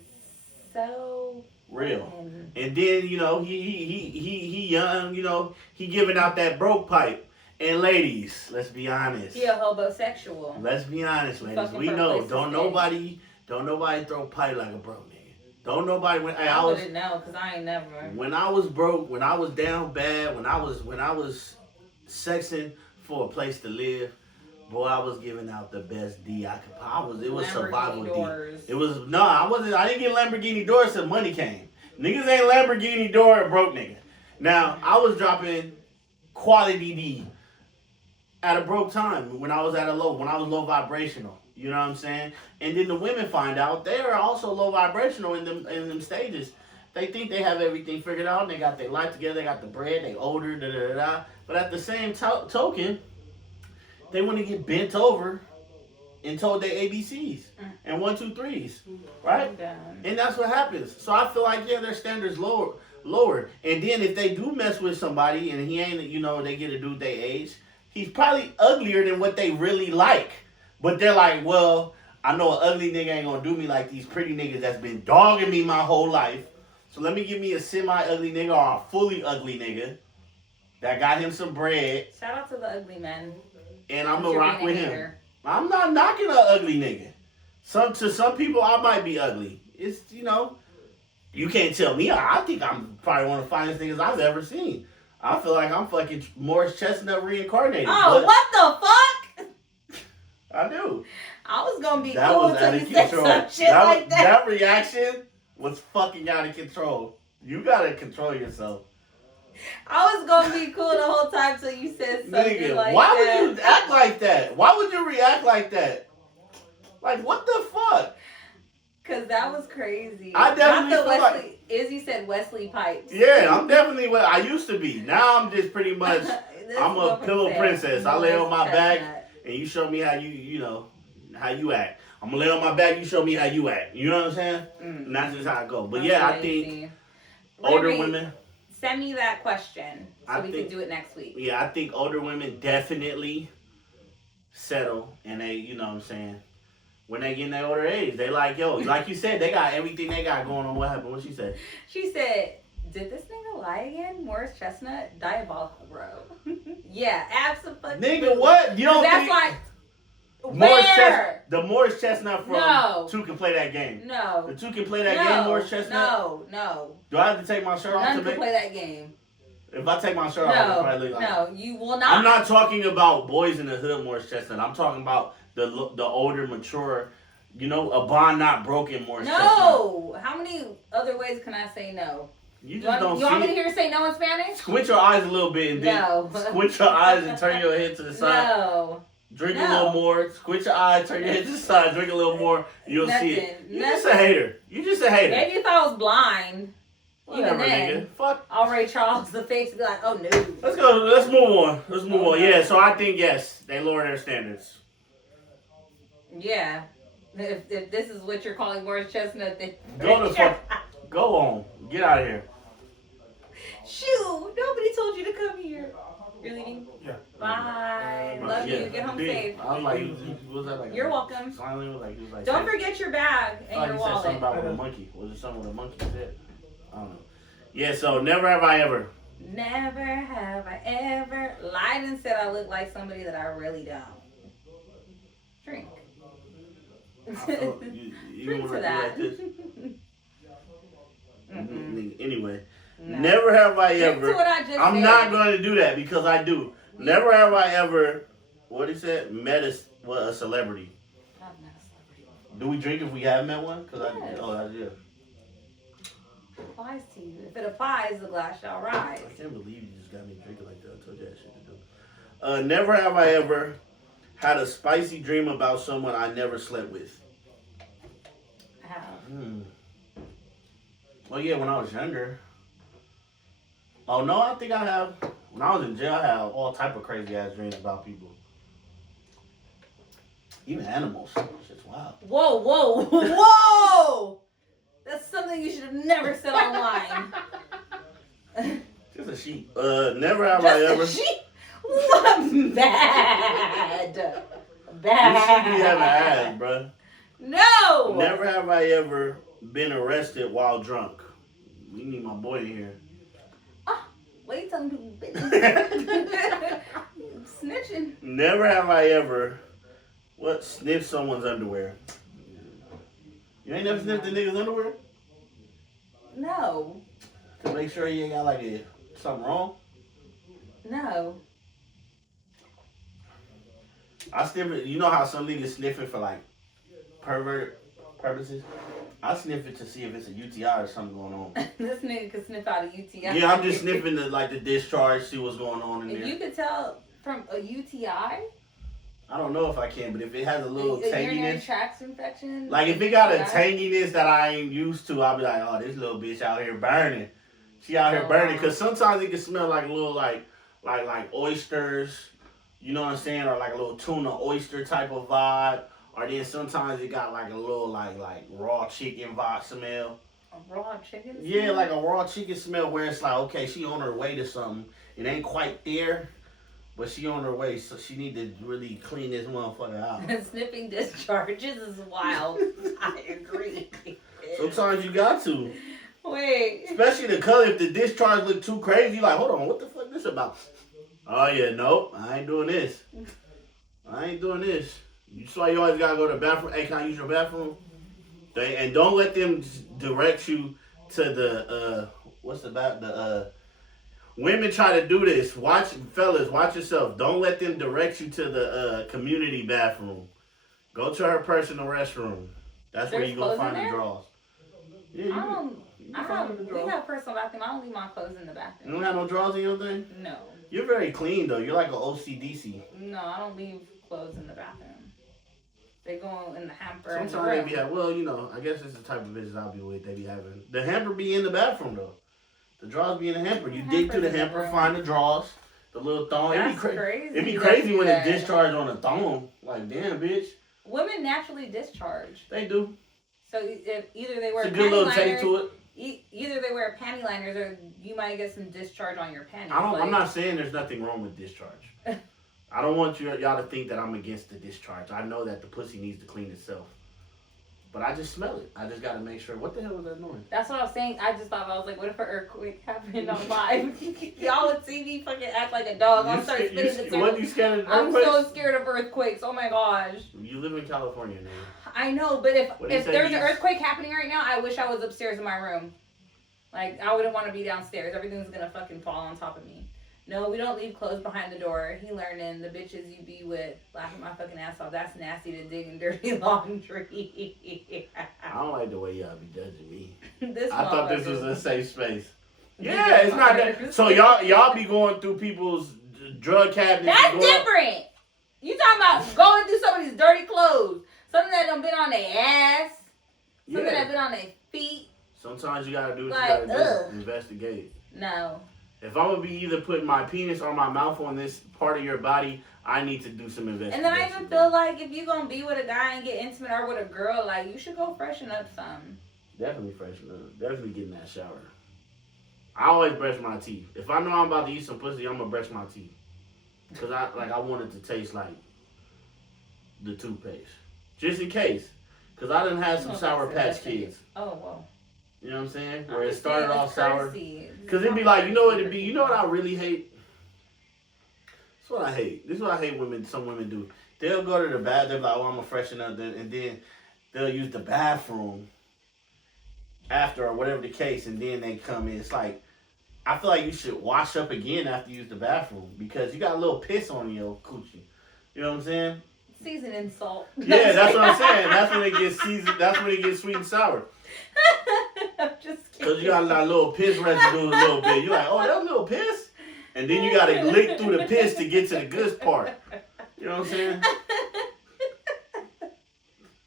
so real. And then, you know, he young, you know, he giving out that broke pipe. And ladies, let's be honest. He a homosexual. Let's be honest, ladies. We know, don't nobody throw pipe like a broke nigga. Don't nobody I wouldn't know, cause I ain't never. When I was broke, when I was down bad, when I was sexing for a place to live, boy, I was giving out the best D I could. It was survival doors. D. It was I didn't get Lamborghini doors till money came. Niggas ain't Lamborghini door a broke nigga. Now, I was dropping quality D at a broke time when I was when I was low vibrational. You know what I'm saying? And then the women find out they are also low vibrational in them stages. They think they have everything figured out. And they got their life together. They got the bread. They older. Da da da da. But at the same token, they want to get bent over and told they ABCs and 1, 2, 3s, right? And that's what happens. So I feel like their standards lower. And then if they do mess with somebody and he ain't, they get a dude they age, he's probably uglier than what they really like. But they're like, well, I know an ugly nigga ain't gonna do me like these pretty niggas that's been dogging me my whole life. So let me give me a semi-ugly nigga or a fully ugly nigga that got him some bread. Shout out to the ugly men. And I'm gonna rock with him. I'm not knocking an ugly nigga. To some people, I might be ugly. It's, you can't tell me. I think I'm probably one of the finest niggas I've ever seen. I feel like I'm fucking Morris Chestnut reincarnated. Oh, what the fuck? I do. I was gonna be that cool was until out you of said control. some shit like that. That reaction was fucking out of control. You gotta control yourself. I was gonna be cool the whole time till you said something Nigga, like why that. would you act like that? Why would you react like that? Like, what the fuck? Cause that was crazy. I definitely Not the feel Wesley. like, Izzy said Wesley Pipes. yeah, I'm definitely what I used to be. Now I'm just pretty much. I'm a pillow princess. I lay on my back, and you show me how how you act. I'm gonna lay on my back. You show me how you act. You know what I'm saying? And that's just how it goes. But yeah, I think older women. Send me that question so we can do it next week. Yeah, I think older women definitely settle, and they, you know what I'm saying, when they get in their older age, they like, like you said, they got everything they got going on. What happened? What she said? She said, did this nigga lie again? Morris Chestnut? Diabolical, bro. Yeah, absolutely. Nigga, what? You don't that's think... like... The Morris Chestnut from Two can play that game. No. The Two can play that game, Morris Chestnut? No. Do I have to take my shirt off None to can play that game. If I take my shirt off, I'll probably look like... No, you will not. I'm not talking about Boys in the Hood Morris Chestnut. I'm talking about the older, mature, a bond not broken Morris Chestnut. No! How many other ways can I say no? You just don't see. You want me to hear say no in Spanish? Squint your eyes a little bit and then squint your eyes and turn your head to the side. No. Drink a little more. Squint your eyes, turn your head to the side, drink a little more. You'll see it. You're just a hater. You're just a hater. Maybe if I was blind, whatever, even then, nigga. Fuck. I'll Ray Charles the face and be like, oh no. Let's go. Let's move on. Yeah, so I think, yes, they lower their standards. Yeah. If this is what you're calling Morris Chestnut, then... Go on. Get out of here. Shoot, nobody told you to come here. You're leaving? Yeah. Bye. Love you. Get home safe. I was like, what was that like? You're welcome. Finally, he was like, don't forget your bag and your wallet. Said something about with a monkey. Was it something with a monkey said? I don't know. Yeah, so never have I ever. Never have I ever lied and said I look like somebody that I really don't. Drink. You Drink don't to that. like this? Anyway. No. Never have I ever. I'm not going to do that because I do. Never have I ever, what he said, met a celebrity. I've met a celebrity. Do we drink if we have met one? Yes. Yeah. It applies to you. If it applies, the glass shall rise. I can't believe you just got me drinking like that. I told you that shit to do. Never have I ever had a spicy dream about someone I never slept with. I have. Well, yeah, when I was younger. Oh, no, I think I have. When I was in jail, I had all type of crazy ass dreams about people. Even animals. Shit's wild. Whoa! That's something you should have never said online. Just a sheep. Never have I ever. Just a sheep? What? Bad. You should be having ass, bruh. No! Never have I ever been arrested while drunk. We need my boy in here. Why are you telling people business? Snitching. Never have I ever sniffed someone's underwear. You ain't never sniffed the nigga's underwear? No. To make sure you ain't got something wrong? No. I sniff it. You know how some niggas sniff it for pervert purposes? I sniff it to see if it's a UTI or something going on. This nigga could sniff out a UTI. Yeah, I'm just sniffing the discharge, see what's going on in If there. you could tell from a UTI, I don't know if I can, but if it has a little urinary tanginess, tract infection, like if it got a UTI. tanginess that I ain't used to, I'll be like, oh, this little bitch out here burning. She out here Oh, burning, wow. because sometimes it can smell like a little like oysters, you know what I'm saying, or like a little tuna oyster type of vibe. Or then sometimes it got like a little like raw chicken vibe smell. A raw chicken? Yeah, smell? like a raw chicken smell where it's like, okay, she on her way to something. It ain't quite there, but she on her way, so she need to really clean this motherfucker out. Sniffing discharges is wild. I agree. Sometimes you got to. Wait. Especially the color, if the discharge look too crazy, you like, hold on, what the fuck this about? Oh yeah, nope, I ain't doing this. I ain't doing this. That's why you always gotta go to the bathroom. Hey, can I use your bathroom? And don't let them direct you to the women try to do this. Fellas, watch yourself. Don't let them direct you to the community bathroom. Go to her personal restroom. That's where There's you gonna clothes in find the there? drawers. Yeah, We have personal bathroom. I don't leave my clothes in the You bathroom. don't have no drawers in your thing? No. You're very clean though. You're like an OCDC. No, I don't leave clothes in the bathroom. They go in the hamper. Sometimes in the they room. be having, well, you know, I guess it's the type of business I'll be with. They be having the hamper be in the bathroom though. The drawers be in the hamper. You dig through the hamper, find the drawers, the little thong. That's crazy. It'd be that crazy you when do it that. discharge on a thong. Like, damn, bitch. Women naturally discharge. They do. So if either they wear It's a good panty little taste to liners, it. either they wear panty liners or you might get some discharge on your panties. I'm not saying there's nothing wrong with discharge. I don't want y'all to think that I'm against the discharge. I know that the pussy needs to clean itself. But I just smell it. I just gotta make sure. What the hell was that noise? That's what I was saying. I just thought, I was like, what if an earthquake happened on live? Y'all would see me fucking act like a dog. I'm start spinning the circle. What, you scared of I'm earthquakes? so scared of earthquakes. Oh my gosh. You live in California, nigga. I know, but What do you if say, there's an Duce? earthquake happening right now, I wish I was upstairs in my room. Like, I wouldn't want to be downstairs. Everything's gonna fucking fall on top of me. No, we don't leave clothes behind the door. He learning the bitches you be with, laughing my fucking ass off. That's nasty to dig in dirty laundry. I don't like the way y'all be judging me. This I thought this was motherfucker. a safe space. Yeah, it's not that. So y'all be going through people's drug cabinets. That's and going- different. You talking about going through somebody's dirty clothes. Something that done been on their ass. Something Yeah. that been on their feet. Sometimes you gotta do what Like, you gotta ugh. do. Investigate. No. If I'm gonna be either putting my penis or my mouth on this part of your body, I need to do some investigation. And then I even feel like if you're going to be with a guy and get intimate or with a girl, like, you should go freshen up some. Definitely freshen up. Definitely get in that shower. I always brush my teeth. If I know I'm about to eat some pussy, I'm gonna brush my teeth. Cause I want it to taste like the toothpaste. Just in case. Cause I done had some Sour Patch Kids. Oh, well. You know what I'm saying? Where it started off sour. Courtesy. Cause it'd be like, you know what it'd be? You know what I really hate? This is what I hate. This is what I hate some women do. They'll go to the bathroom, they're like, oh, I'm gonna freshen up, and then they'll use the bathroom after or whatever the case, and then they come in. It's like, I feel like you should wash up again after you use the bathroom because you got a little piss on your coochie. You know what I'm saying? Seasoning salt. Yeah, that's what I'm saying. That's when it gets seasoned. That's when it gets sweet and sour. I'm just kidding. Because you got a little piss residue a little bit. You're like, oh, that was a little piss? And then you got to lick through the piss to get to the good part. You know what I'm saying?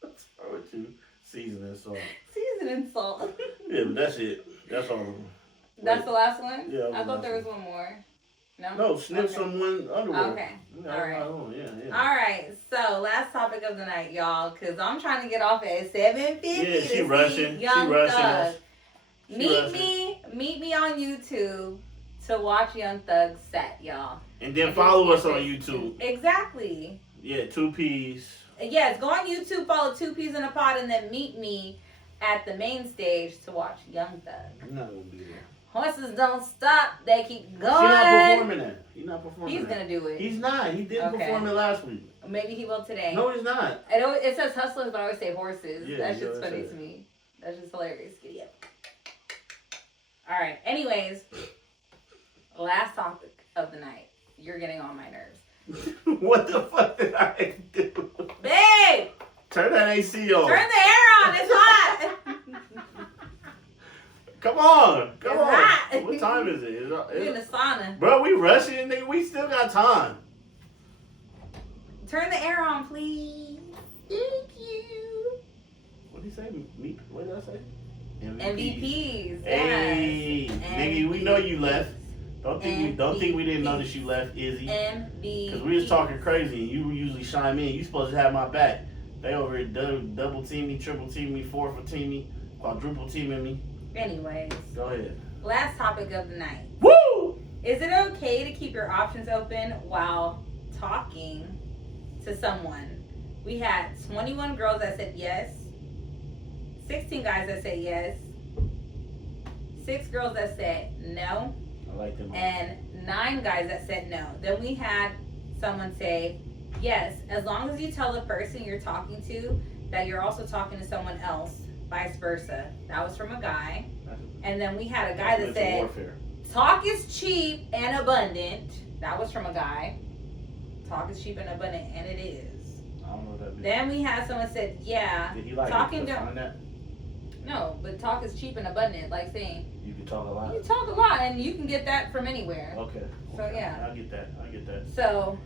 What's wrong with you? Seasoning salt. Seasoning salt. Yeah, but that's it. That's all. That's the last one? Yeah, I thought there was one more. No? No, sniff Okay. someone underwear. Okay. Yeah, All right. Yeah. All right. So, last topic of the night, y'all, because I'm trying to get off at 7:50. Yeah, she to rushing. see Young She rushing Thug. us. She Meet me on YouTube to watch Young Thug's set, y'all. And then follow us on YouTube. Exactly. Yeah, 2 P's. Yes, go on YouTube, follow 2 Peas in a Pod, and then meet me at the main stage to watch Young Thug. I'm not going to be there. Horses don't stop, they keep going. She's not performing that. He's not performing He's that. gonna do it. He's not. He didn't Okay. perform it last week. Maybe he will today. No, he's not. It says hustlers, but I always say horses. Yeah, That's you just always funny say to that. me. That's just hilarious. Giddy up. Alright, anyways. Last topic of the night. You're getting on my nerves. What the fuck did I do? Babe! Turn that AC on. Turn the air on, it's hot! Come on. It's hot. What time is it? We in the sauna. Bro, we rushing, nigga. We still got time. Turn the air on, please. Thank you. What did he say? What did I say? MVPs. Hey, yes. nigga, we know you left. Don't think we didn't notice you left, Izzy. MVP. Because we was talking crazy, and you usually chime in. You supposed to have my back. They over here double team me, triple team me, four team me, quadruple teaming me. Anyways. Go ahead. Last topic of the night. Woo! Is it okay to keep your options open while talking to someone? We had 21 girls that said yes, 16 guys that said yes, 6 girls that said no, I like them. and 9 guys that said no. Then we had someone say yes, as long as you tell the person you're talking to that you're also talking to someone else, vice versa. That was from a guy. And then we had a guy that said warfare. talk is cheap and abundant. That was from a guy. Talk is cheap and abundant, and it is. I don't know what that means. Then we had someone said, yeah. Did he like talking on that? No, but talk is cheap and abundant, like saying You can talk a lot. you talk a lot and you can get that from anywhere. Okay. So, yeah. I get that. So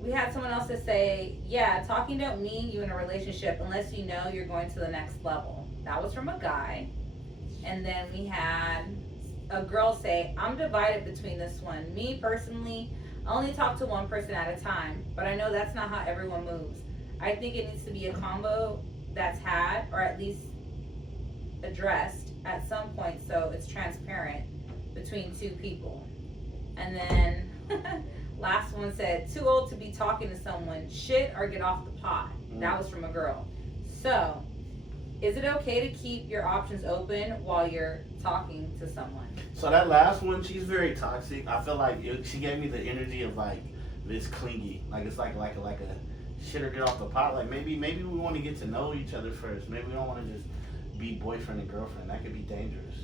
we had someone else to say, yeah, talking don't mean you in a relationship unless you know you're going to the next level. That was from a guy. And then we had a girl say, I'm divided between this one. Me personally, I only talk to one person at a time, but I know that's not how everyone moves. I think it needs to be a combo that's had, or at least addressed at some point, so it's transparent between 2 people. And then last one said, too old to be talking to someone, shit or get off the pot. That was from a girl. So is it okay to keep your options open while you're talking to someone? So that last one, she's very toxic. I feel like she gave me the energy of like this clingy, like it's like a shit or get off the pot. Like maybe we want to get to know each other first. Maybe we don't want to just be boyfriend and girlfriend. That could be dangerous.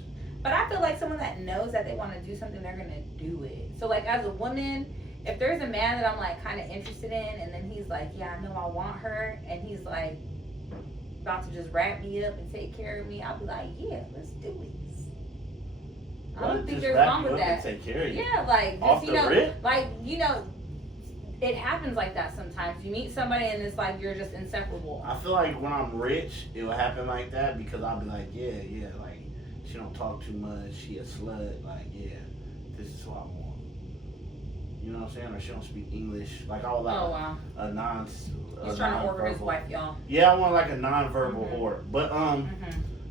But I feel like someone that knows that they want to do something, they're gonna do it. So like as a woman, if there's a man that I'm like kind of interested in, and then he's like, yeah, I know I want her, and he's like about to just wrap me up and take care of me, I'll be like, yeah, let's do it. I don't think there's wrong with that. Take care of you. Yeah, like just, Off you the know, rip? like it happens like that sometimes. You meet somebody and it's like you're just inseparable. I feel like when I'm rich, it will happen like that because I'll be like, yeah, like she don't talk too much, she a slut, like yeah, this is what I want. You know what I'm saying? Or she don't speak English. Like I would like Oh wow. a non. He's trying to order his wife, y'all. Yeah, I want like a non-verbal whore. But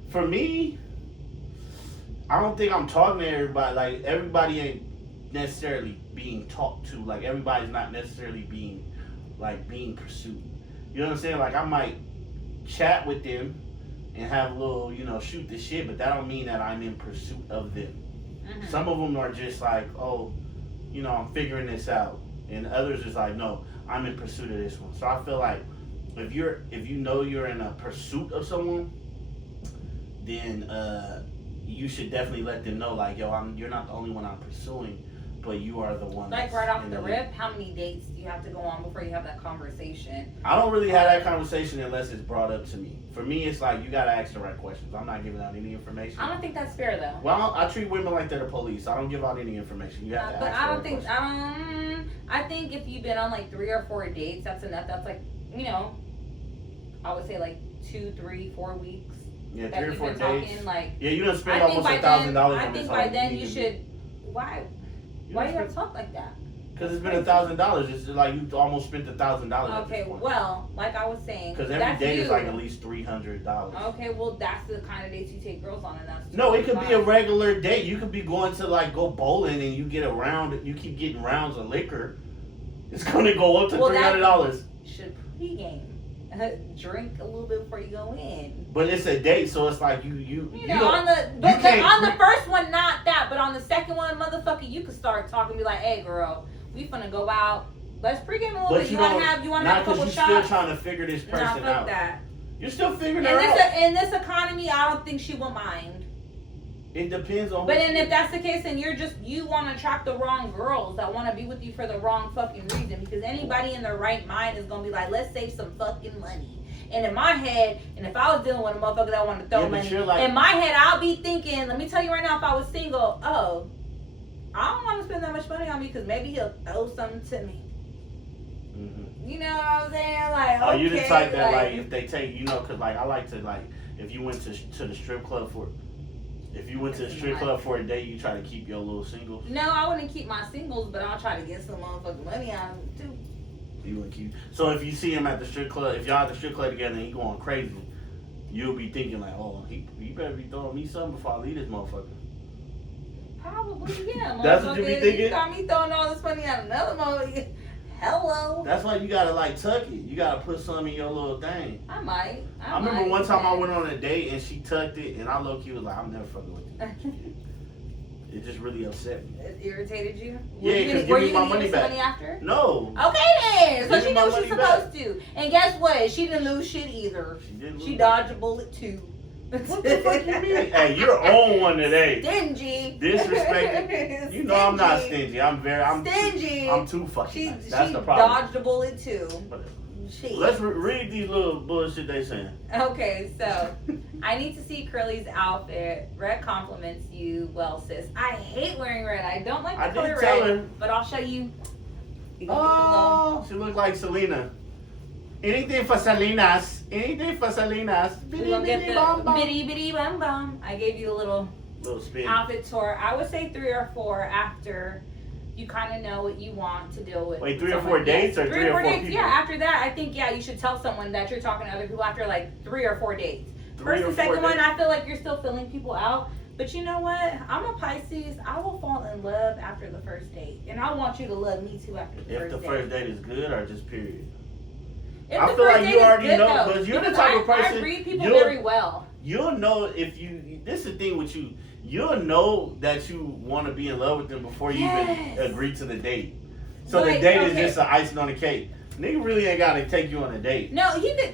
for me, I don't think I'm talking to everybody. Like everybody ain't necessarily being talked to. Like everybody's not necessarily being pursued. You know what I'm saying? Like I might chat with them and have a little, shoot the shit, but that don't mean that I'm in pursuit of them. Some of them are just like, oh, I'm figuring this out, and others is like, no, I'm in pursuit of this one. So I feel like if you know you're in a pursuit of someone, then you should definitely let them know, like, yo, you're not the only one I'm pursuing, but you are the one. Like right off the rip, how many dates do you have to go on before you have that conversation? I don't really have that conversation unless it's brought up to me. For me, it's like you gotta ask the right questions. I'm not giving out any information. I don't think that's fair though. Well, I treat women like they're the police. I don't give out any information. You have to ask. But I think if you've been on like 3 or 4 dates, that's enough. That's like, I would say like 2, 3, 4 weeks. Yeah, that 3 or 4 you've days. been talking, like, yeah, you done spend almost $1,000. I think by then you should. Why do you have to talk like that? Because it's been $1,000. It's like you almost spent $1,000. Okay, well, like I was saying, because every date is like at least $300. Okay, well, that's the kind of dates you take girls on, and that's no. It could be a regular date. You could be going to like go bowling, and you get a round. You keep getting rounds of liquor. It's gonna go up to $300. Should pregame. Drink a little bit before you go in. But it's a date, so it's like you on the first one, not that, but on the second one, motherfucker, you could start talking, be like, hey, girl, we finna go out. Let's pregame a little bit. You wanna have a couple shots? You're still trying to figure this person out. That. You're still figuring her out. In this economy, I don't think she will mind. It depends on. But then if that's the case, then you want to attract the wrong girls that want to be with you for the wrong fucking reason. Because anybody in their right mind is gonna be like, let's save some fucking money And in my head, and if I was dealing with a motherfucker that wanted to throw money, in my head, I'll be thinking, let me tell you right now, if I was single, oh, I don't want to spend that much money on me because maybe he'll throw something to me. Mm-hmm. You know what I'm saying? Like, oh, you the okay, type that like if they take, you know, because like I like to like if you went to the strip club for. If you went to the strip club for a date, you try to keep your little singles? No, I wouldn't keep my singles, but I'll try to get some motherfucking money out of them too. You wouldn't keep. So if you see him at the strip club, if y'all at the strip club together and he going crazy, you'll be thinking like, oh, he better be throwing me something before I leave this motherfucker. Probably, yeah. That's what you be thinking? You got me throwing all this money out another motherfucker. Hello. That's why you gotta like tuck it. You gotta put some in your little thing. I might. I remember one time I went on a date and she tucked it and I low key was like, I'm never fucking with you. It just really upset me. It irritated you? Yeah, because were give you me my gonna money give back. money after? No. Okay then. So Give she me my knew what she's money back. supposed to. And guess what? She didn't lose shit either. She didn't lose She it. dodged a bullet too. What the fuck you mean? Hey, you're on one today. Stingy. Disrespected. You know I'm not stingy. I'm stingy. I'm too fucking She, nice. That's she the problem. dodged a bullet too. She. Let's read these little bullshit they saying. Okay, so I need to see Curly's outfit. Red compliments you well, sis. I hate wearing red. I don't like the color red. But I'll show you. Oh, she look like Selena. Anything for Selena's. Anything for Selena's. We're gonna get the bitty bitty bum bum. I gave you a little spin. outfit tour. I would say 3 or 4 after you kind of know what you want to deal with. Wait, 3 or 4 dates or 3 or 4 dates? people? Yeah, after that, I think, yeah, you should tell someone that you're talking to other people after like 3 or 4 dates. 3 First or and 4 second one, dates. I feel like you're still filling people out. But you know what? I'm a Pisces. I will fall in love after the first date. And I want you to love me too after the first date. If the first date is good or just period? If I the feel first like date you is already good, know, though, but you're the because type of person. I read people very well. You'll know if you. This is the thing with you. You'll know that you want to be in love with them before you even agree to the date. So Like, the date is just an icing on the cake. Nigga really ain't got to take you on a date. No, he could.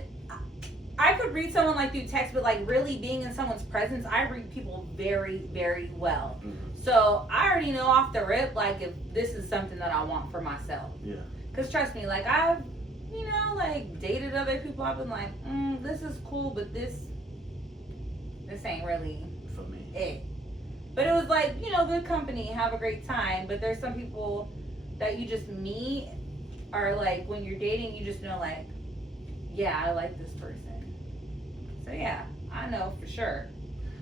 I could read someone like through text, but like really being in someone's presence, I read people very, very well. Mm-hmm. So I already know off the rip, like if this is something that I want for myself. Yeah. Cause trust me, like I've, like dated other people. I've been like, this is cool, but this ain't really for me. It. But it was like, good company, have a great time. But there's some people that you just meet, or like when you're dating, you just know like, yeah, I like this person. So yeah, I know for sure.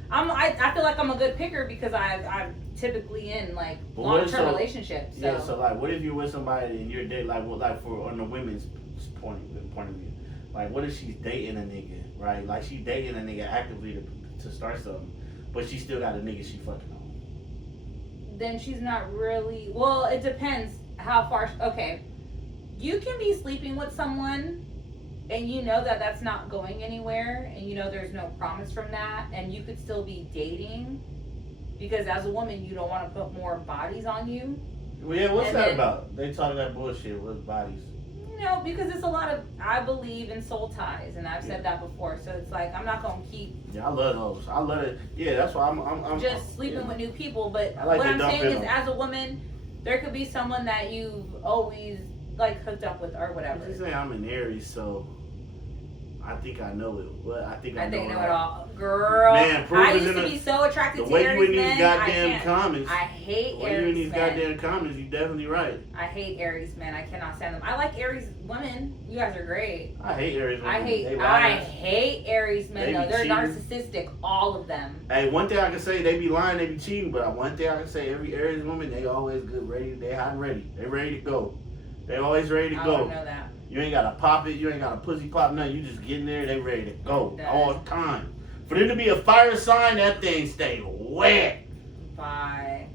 I feel like I'm a good picker because I'm typically in like long-term relationships. So. Yeah, so like, what if you're with somebody and you're dating for on the women's point of view, like what if she's dating a nigga, right? Like she's dating a nigga actively to start something, but she still got a nigga she fucking on. Then she's not really. Well, it depends how far. Okay, you can be sleeping with someone. And you know that that's not going anywhere, and there's no promise from that, and you could still be dating, because as a woman, you don't want to put more bodies on you. Well, yeah, what's that about? They talking that bullshit with bodies. Because it's a lot of, I believe in soul ties, and I've said that before, so it's like, I'm not going to keep. Yeah, I love those. I love it. Yeah, that's why I'm just sleeping with new people, but like what I'm saying is, as a woman, there could be someone that you've always, like, hooked up with or whatever. You say I'm an Aries, so I think I know it. Well, I think I know it all. Girl, man, I used to be so attracted to Aries men. The way you in these goddamn comments. I hate Aries men. The way you in these goddamn comments, you definitely right. I hate Aries men. I cannot stand them. I like Aries women. You guys are great. I hate Aries women. I hate Aries men, though. They're cheating. narcissistic, all of them. Hey, one thing I can say, they be lying, they be cheating, but one thing I can say, every Aries woman, they always good, ready, they hot and ready. They ready to go. They always ready to go. I don't know that. You ain't gotta pop it, you ain't gotta pussy pop nothing, you just get in there, they ready to go all the time. For them to be a fire sign, that thing stay wet. Bye.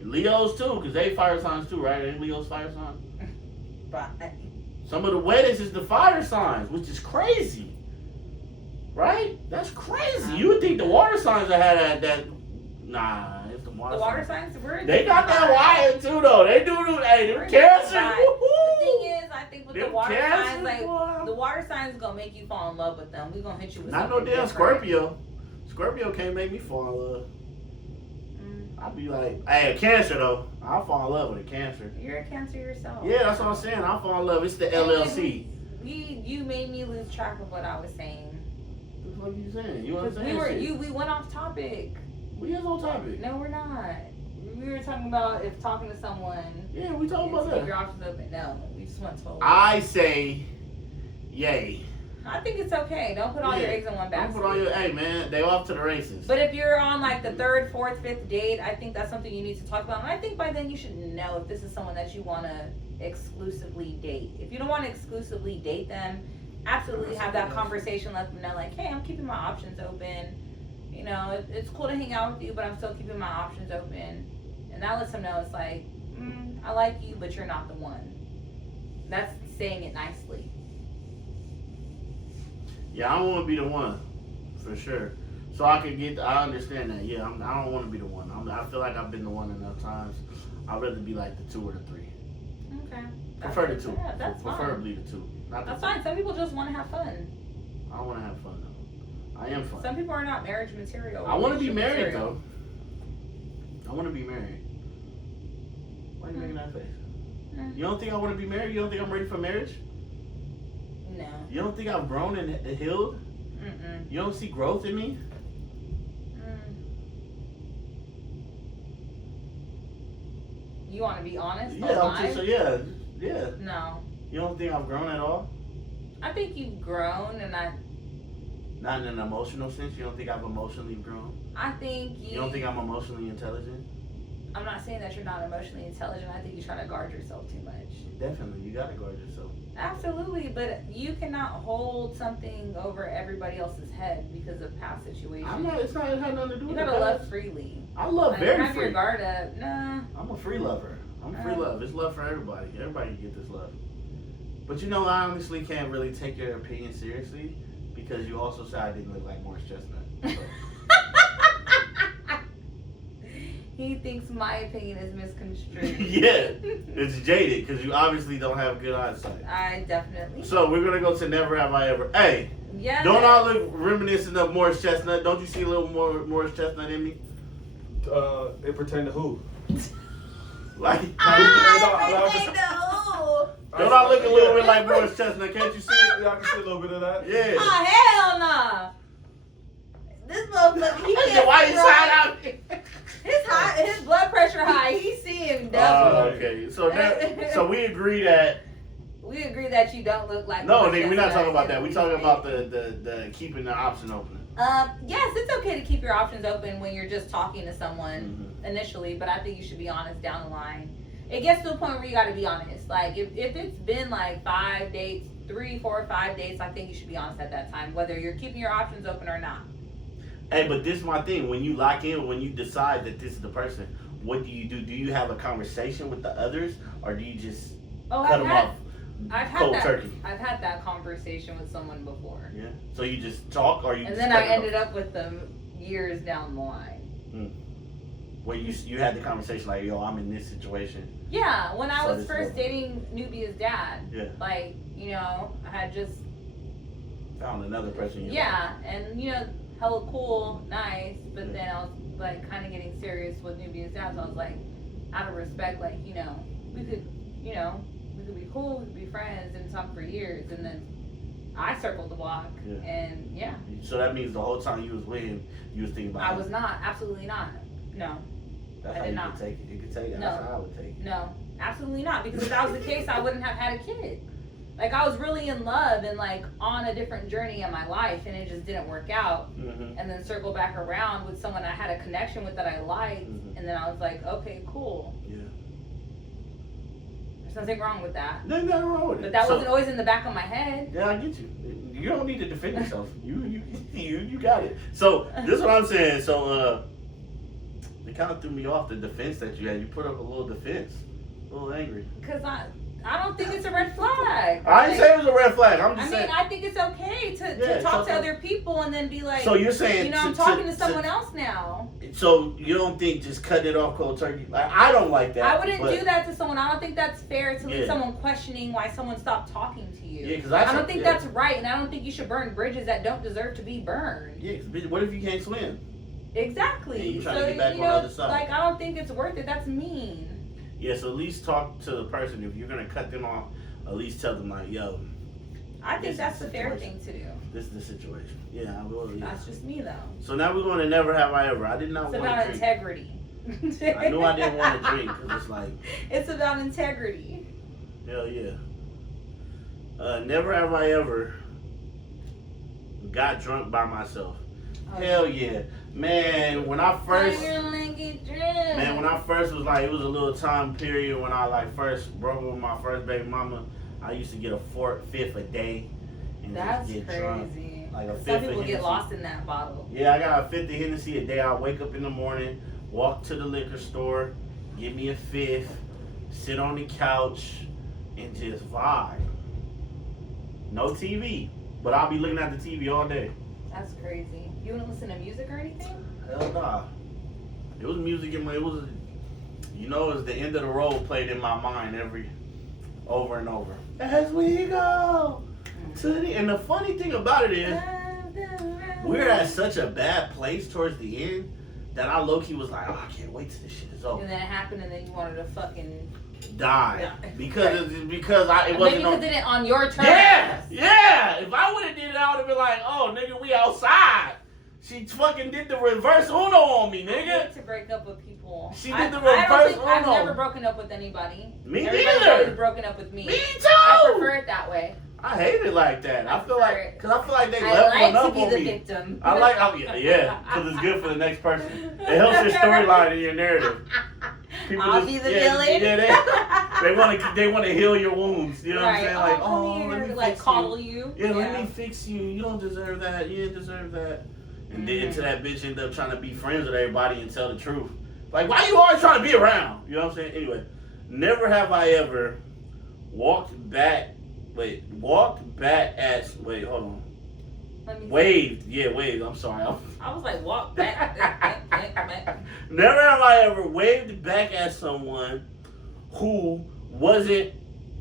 Leos too, because they fire signs too, right? Ain't Leos fire signs? Bye. Some of the wettest is the fire signs, which is crazy. Right? That's crazy. You would think the water signs that had that. Nah, it's the water signs. The water signs were. They got that wire too, though. They do. Hey, them cancer. The thing is, I think with the water signs, boy. The water signs is gonna make you fall in love with them. We gonna hit you with not no damn Scorpio. Scorpio can't make me fall in love. I'll be like, hey, a Cancer though. I'll fall in love with a Cancer. You're a Cancer yourself. Yeah, that's what I'm saying. I'll fall in love. It's the LLC. You made me lose track of what I was saying. What the fuck you saying? You know what I'm Because saying? we went off topic. We is on topic. No, we're not. We were talking about if talking to someone. Yeah, we talking about Keep that. your options open. No, we just went to. I say, yay. I think it's okay. Don't put all your eggs in one basket. Don't put all your, hey man, they off to the races. But if you're on like the third, fourth, fifth date, I think that's something you need to talk about. And I think by then you should know if this is someone that you want to exclusively date. If you don't want to exclusively date them, absolutely have that conversation. Let them know like, hey, I'm keeping my options open. You know, it's cool to hang out with you, but I'm still keeping my options open. And that lets them know it's like, I like you, but you're not the one. That's saying it nicely. Yeah, I don't want to be the one, for sure. So I understand that. Yeah, I don't want to be the one. I feel like I've been the one enough times. I'd rather be like the 2 or the 3. Okay. Prefer the 2. Yeah, that's Preferably the 2. Not the That's 3. fine. Some people just want to have fun. I want to have fun though. I am fun. Some people are not marriage material. I want to be married material. though. I want to be married. Why are you making that face? Mm. You don't think I want to be married? You don't think I'm ready for marriage? No. You don't think I've grown and healed? Mm-mm. You don't see growth in me? You want to be honest? Yeah, yeah. No. You don't think I've grown at all? I think you've grown, and Not in an emotional sense. You don't think I've emotionally grown? I think You don't think I'm emotionally intelligent? I'm not saying that you're not emotionally intelligent. I think you try to guard yourself too much. Definitely, you gotta guard yourself. Absolutely, but you cannot hold something over everybody else's head because of past situations. It had nothing to do You with gotta the love past. freely. I love Like, very have free. your guard up. Nah. I'm a free lover. I'm free love. It's love for everybody. Everybody can get this love. But you know, I honestly can't really take your opinion seriously because you also said I didn't look like Morris Chestnut. So. He thinks my opinion is misconstrued. Yeah, it's jaded because you obviously don't have good eyesight. I definitely. So we're gonna go to Never Have I Ever. Hey, Yeah. don't I look reminiscent of Morris Chestnut? Don't you see a little more Morris Chestnut in me? It pertain to who? Like, No. don't I look a little bit like Morris Chestnut? Can't you see it? Yeah, I can see a little bit of that. Yeah. Oh hell nah! This motherfucker, he can't Why you see side right. out? His blood pressure high. He's seeing double. Okay. So we agree that. We agree that you don't look like. No, Morris nigga, we're not Chestnut. talking about that. We're talking about the keeping the option open. Yes, it's okay to keep your options open when you're just talking to someone initially, but I think you should be honest down the line. It gets to a point where you got to be honest. Like if it's been like 5 dates, 3, 4, 5 dates, I think you should be honest at that time, whether you're keeping your options open or not. Hey, but this is my thing. When you lock in, when you decide that this is the person, what do you do? Do you have a conversation with the others, or do you just cut them off? I've had cold that. turkey. I've had that conversation with someone before. Yeah. So you just talk, or you? And just then cut I it ended off? up with them years down the line. Where you had the conversation like, yo, I'm in this situation. Yeah, when I So was this first is- dating Nubia's dad. Yeah. Like, you know, I had just Found another person. You and you know, hella cool, nice, but then I was like kind of getting serious with Nubia's dad, so I was like, out of respect, like, you know, we could be cool, we could be friends and talk for years, and then I circled the block, and yeah. So that means the whole time you was with him, you was thinking about. I was not, absolutely not, no. That's I how did you not. could take it. You could take it. No. That's how I would take it. No, absolutely not. Because if that was the case, I wouldn't have had a kid. Like, I was really in love and, like, on a different journey in my life, and it just didn't work out. And then circle back around with someone I had a connection with that I liked, and then I was like, okay, cool. Yeah. There's nothing wrong with that. There's nothing wrong with it. But that wasn't always in the back of my head. Yeah, I get you. You don't need to defend yourself. You got it. So this is what I'm saying. So it kind of threw me off, the defense that you had. You put up a little defense, a little angry. Because I don't think it's a red flag. I didn't say it was a red flag. I'm just saying. I think it's okay to talk to other people and then be like, so you're saying, you know, I'm talking to someone else now. So you don't think just cut it off cold turkey? Like, I don't like that. I wouldn't do that to someone. I don't think that's fair to leave Yeah. someone questioning why someone stopped talking to you. Yeah, because I don't think that's right, and I don't think you should burn bridges that don't deserve to be burned. Yeah, 'cause what if you can't swim? Exactly. And you trying to So, get back you on know, the other side. like, I don't think it's worth it. That's mean. Yeah, so at least talk to the person. If you're gonna cut them off, at least tell them like, yo, I think that's the fair thing to do. This is the situation. Yeah, I will. Yeah. That's just me though. So now we're going to Never Have I Ever. I did not It's want about to drink. integrity. I knew I didn't want to drink because it's like. It's about integrity. Hell yeah. Never have I ever got drunk by myself. Oh, Hell yeah. Man, when I first Man, when I first was like, it was a little time period when I like first broke up with my first baby mama. I used to get a fifth a day and that's just get drunk. crazy. Like a Some fifth people of get Hennessy. lost in that bottle. Yeah, I got a fifth of Hennessy a day. I wake up in the morning, walk to the liquor store, get me a fifth, sit on the couch, and just vibe. No TV, but I'll be looking at the TV all day. That's crazy. You wouldn't listen to music or anything? Hell nah. It was music in my, it was the end of the road played in my mind over and over. As we go to the, and the funny thing about it is, we're at such a bad place towards the end that I low-key was like, oh, I can't wait till this shit is over. And then it happened, and then you wanted to fucking Die. Yeah. Because it wasn't Maybe you did it on your terms. Yeah. If I would have did it, I would have been like, oh, nigga, we outside. She fucking did the reverse Uno on me, I nigga. hate to break up with people. She did the reverse Uno. I've never broken up with anybody. Me Everybody's neither. always broken up with me. Me too. I prefer it that way. I hate it like that. I feel like, because I feel like they I leveling like to up be on the me. victim. Yeah, because it's good for the next person. It helps your storyline and your narrative. I'll be the villain. Yeah, they want to heal your wounds. You know what I'm saying? Like, come let here, me like fix coddle you. you. Yeah, let me fix you. You don't deserve that. You didn't deserve that. And then to that bitch end up trying to be friends with everybody and tell the truth. Like, why you always trying to be around? You know what I'm saying? Anyway, never have I ever walked back at, wait, hold on. Waved, I'm sorry. I was like, walk back. Never have I ever waved back at someone who wasn't,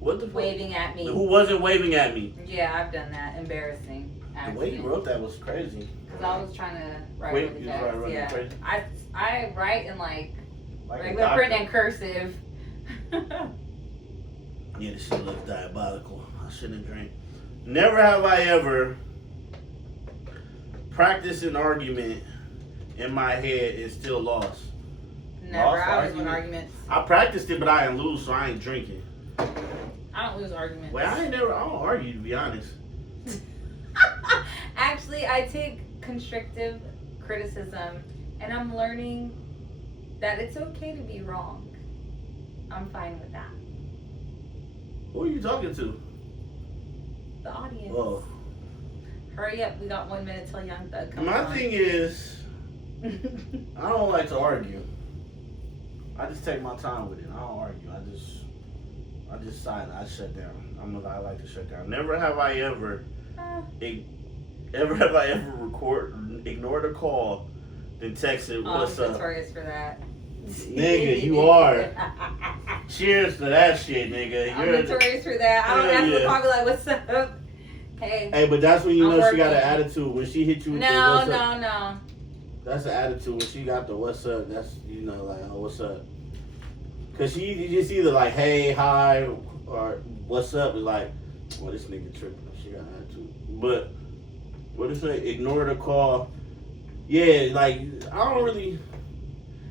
Waving at me. Who wasn't waving at me. Yeah, I've done that. Embarrassing. The way you wrote that was crazy. Because I was trying to write Wait, really you was fast. writing really Yeah. crazy? I write in Like a regular print and cursive. Yeah, this shit looks diabolical. I shouldn't drink. Never have I ever practiced an argument in my head and still lost. Never. Lost I always win argument? arguments. I practiced it, but I didn't lose, so I ain't drinking. I don't lose arguments. Well, I don't argue, to be honest. Actually, I take constructive criticism, and I'm learning that it's okay to be wrong. I'm fine with that. Who are you talking to? The audience. Oh. Hurry up, we got 1 minute till Young Thug comes My on. thing is, I don't like to argue. I just take my time with it. I don't argue. I just silent. I shut down. I like to shut down. Never have I ever ignored a call, then texted, what's I'm up? notorious for that. Nigga, you are. Cheers to that shit, nigga. I'm notorious for that. I don't Hell have to yeah. call me like, what's up? Hey. Hey, but that's when you I'm know she got an working. attitude. When she hit you with the what's up. No. That's an attitude. When she got the what's up, that's, like, oh, what's up? Because she just either like, hey, hi, or what's up is like, well, this nigga tripping. She got an attitude. But, what is it? Ignore the call. Yeah, like, I don't really.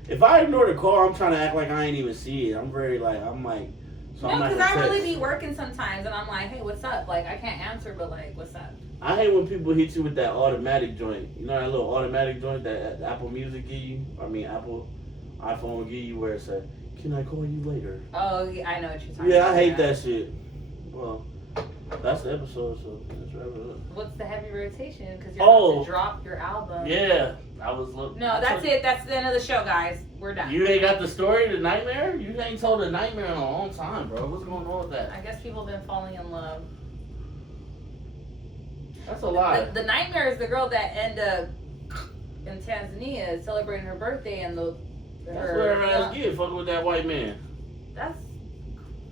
If I ignore the call, I'm trying to act like I ain't even see it. I'm like, so I'm No, not because gonna I really text. be working sometimes, and I'm like, hey, what's up? Like, I can't answer, but like, what's up? I hate when people hit you with that automatic joint. You know that little automatic joint that Apple Music give you? Apple iPhone will give you where it says, can I call you later? Oh, yeah, I know what you're talking Yeah, about. I hate that shit. Well, that's the episode, so let's wrap it up. What's the heavy rotation? Because you're about Oh. to drop your album. Yeah, I was looking. No, that's it. That's the end of the show, guys. We're done. You ain't got the story, the nightmare? You ain't told the nightmare in a long time, bro. What's going on with that? I guess people have been falling in love. That's a lie. The nightmare is the girl that ended up in Tanzania celebrating her birthday and That's what her ass get, fucking with that white man. That's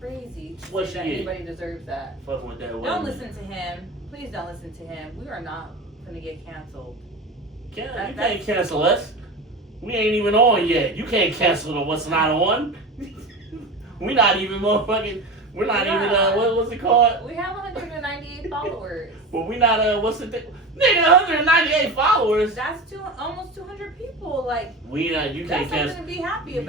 crazy. To What say she that get? anybody deserves that. Fucking with that white Don't man. listen to him. Please don't listen to him. We are not gonna get canceled. You can't cancel us. We ain't even on yet. You can't cancel the what's not on. We not even motherfucking. We're not Yeah. even what's it called? We have 198 followers. But we not what's the thing? Nigga, 198 followers. That's almost 200 people. Like We you can't that's cancel. something to be happy about.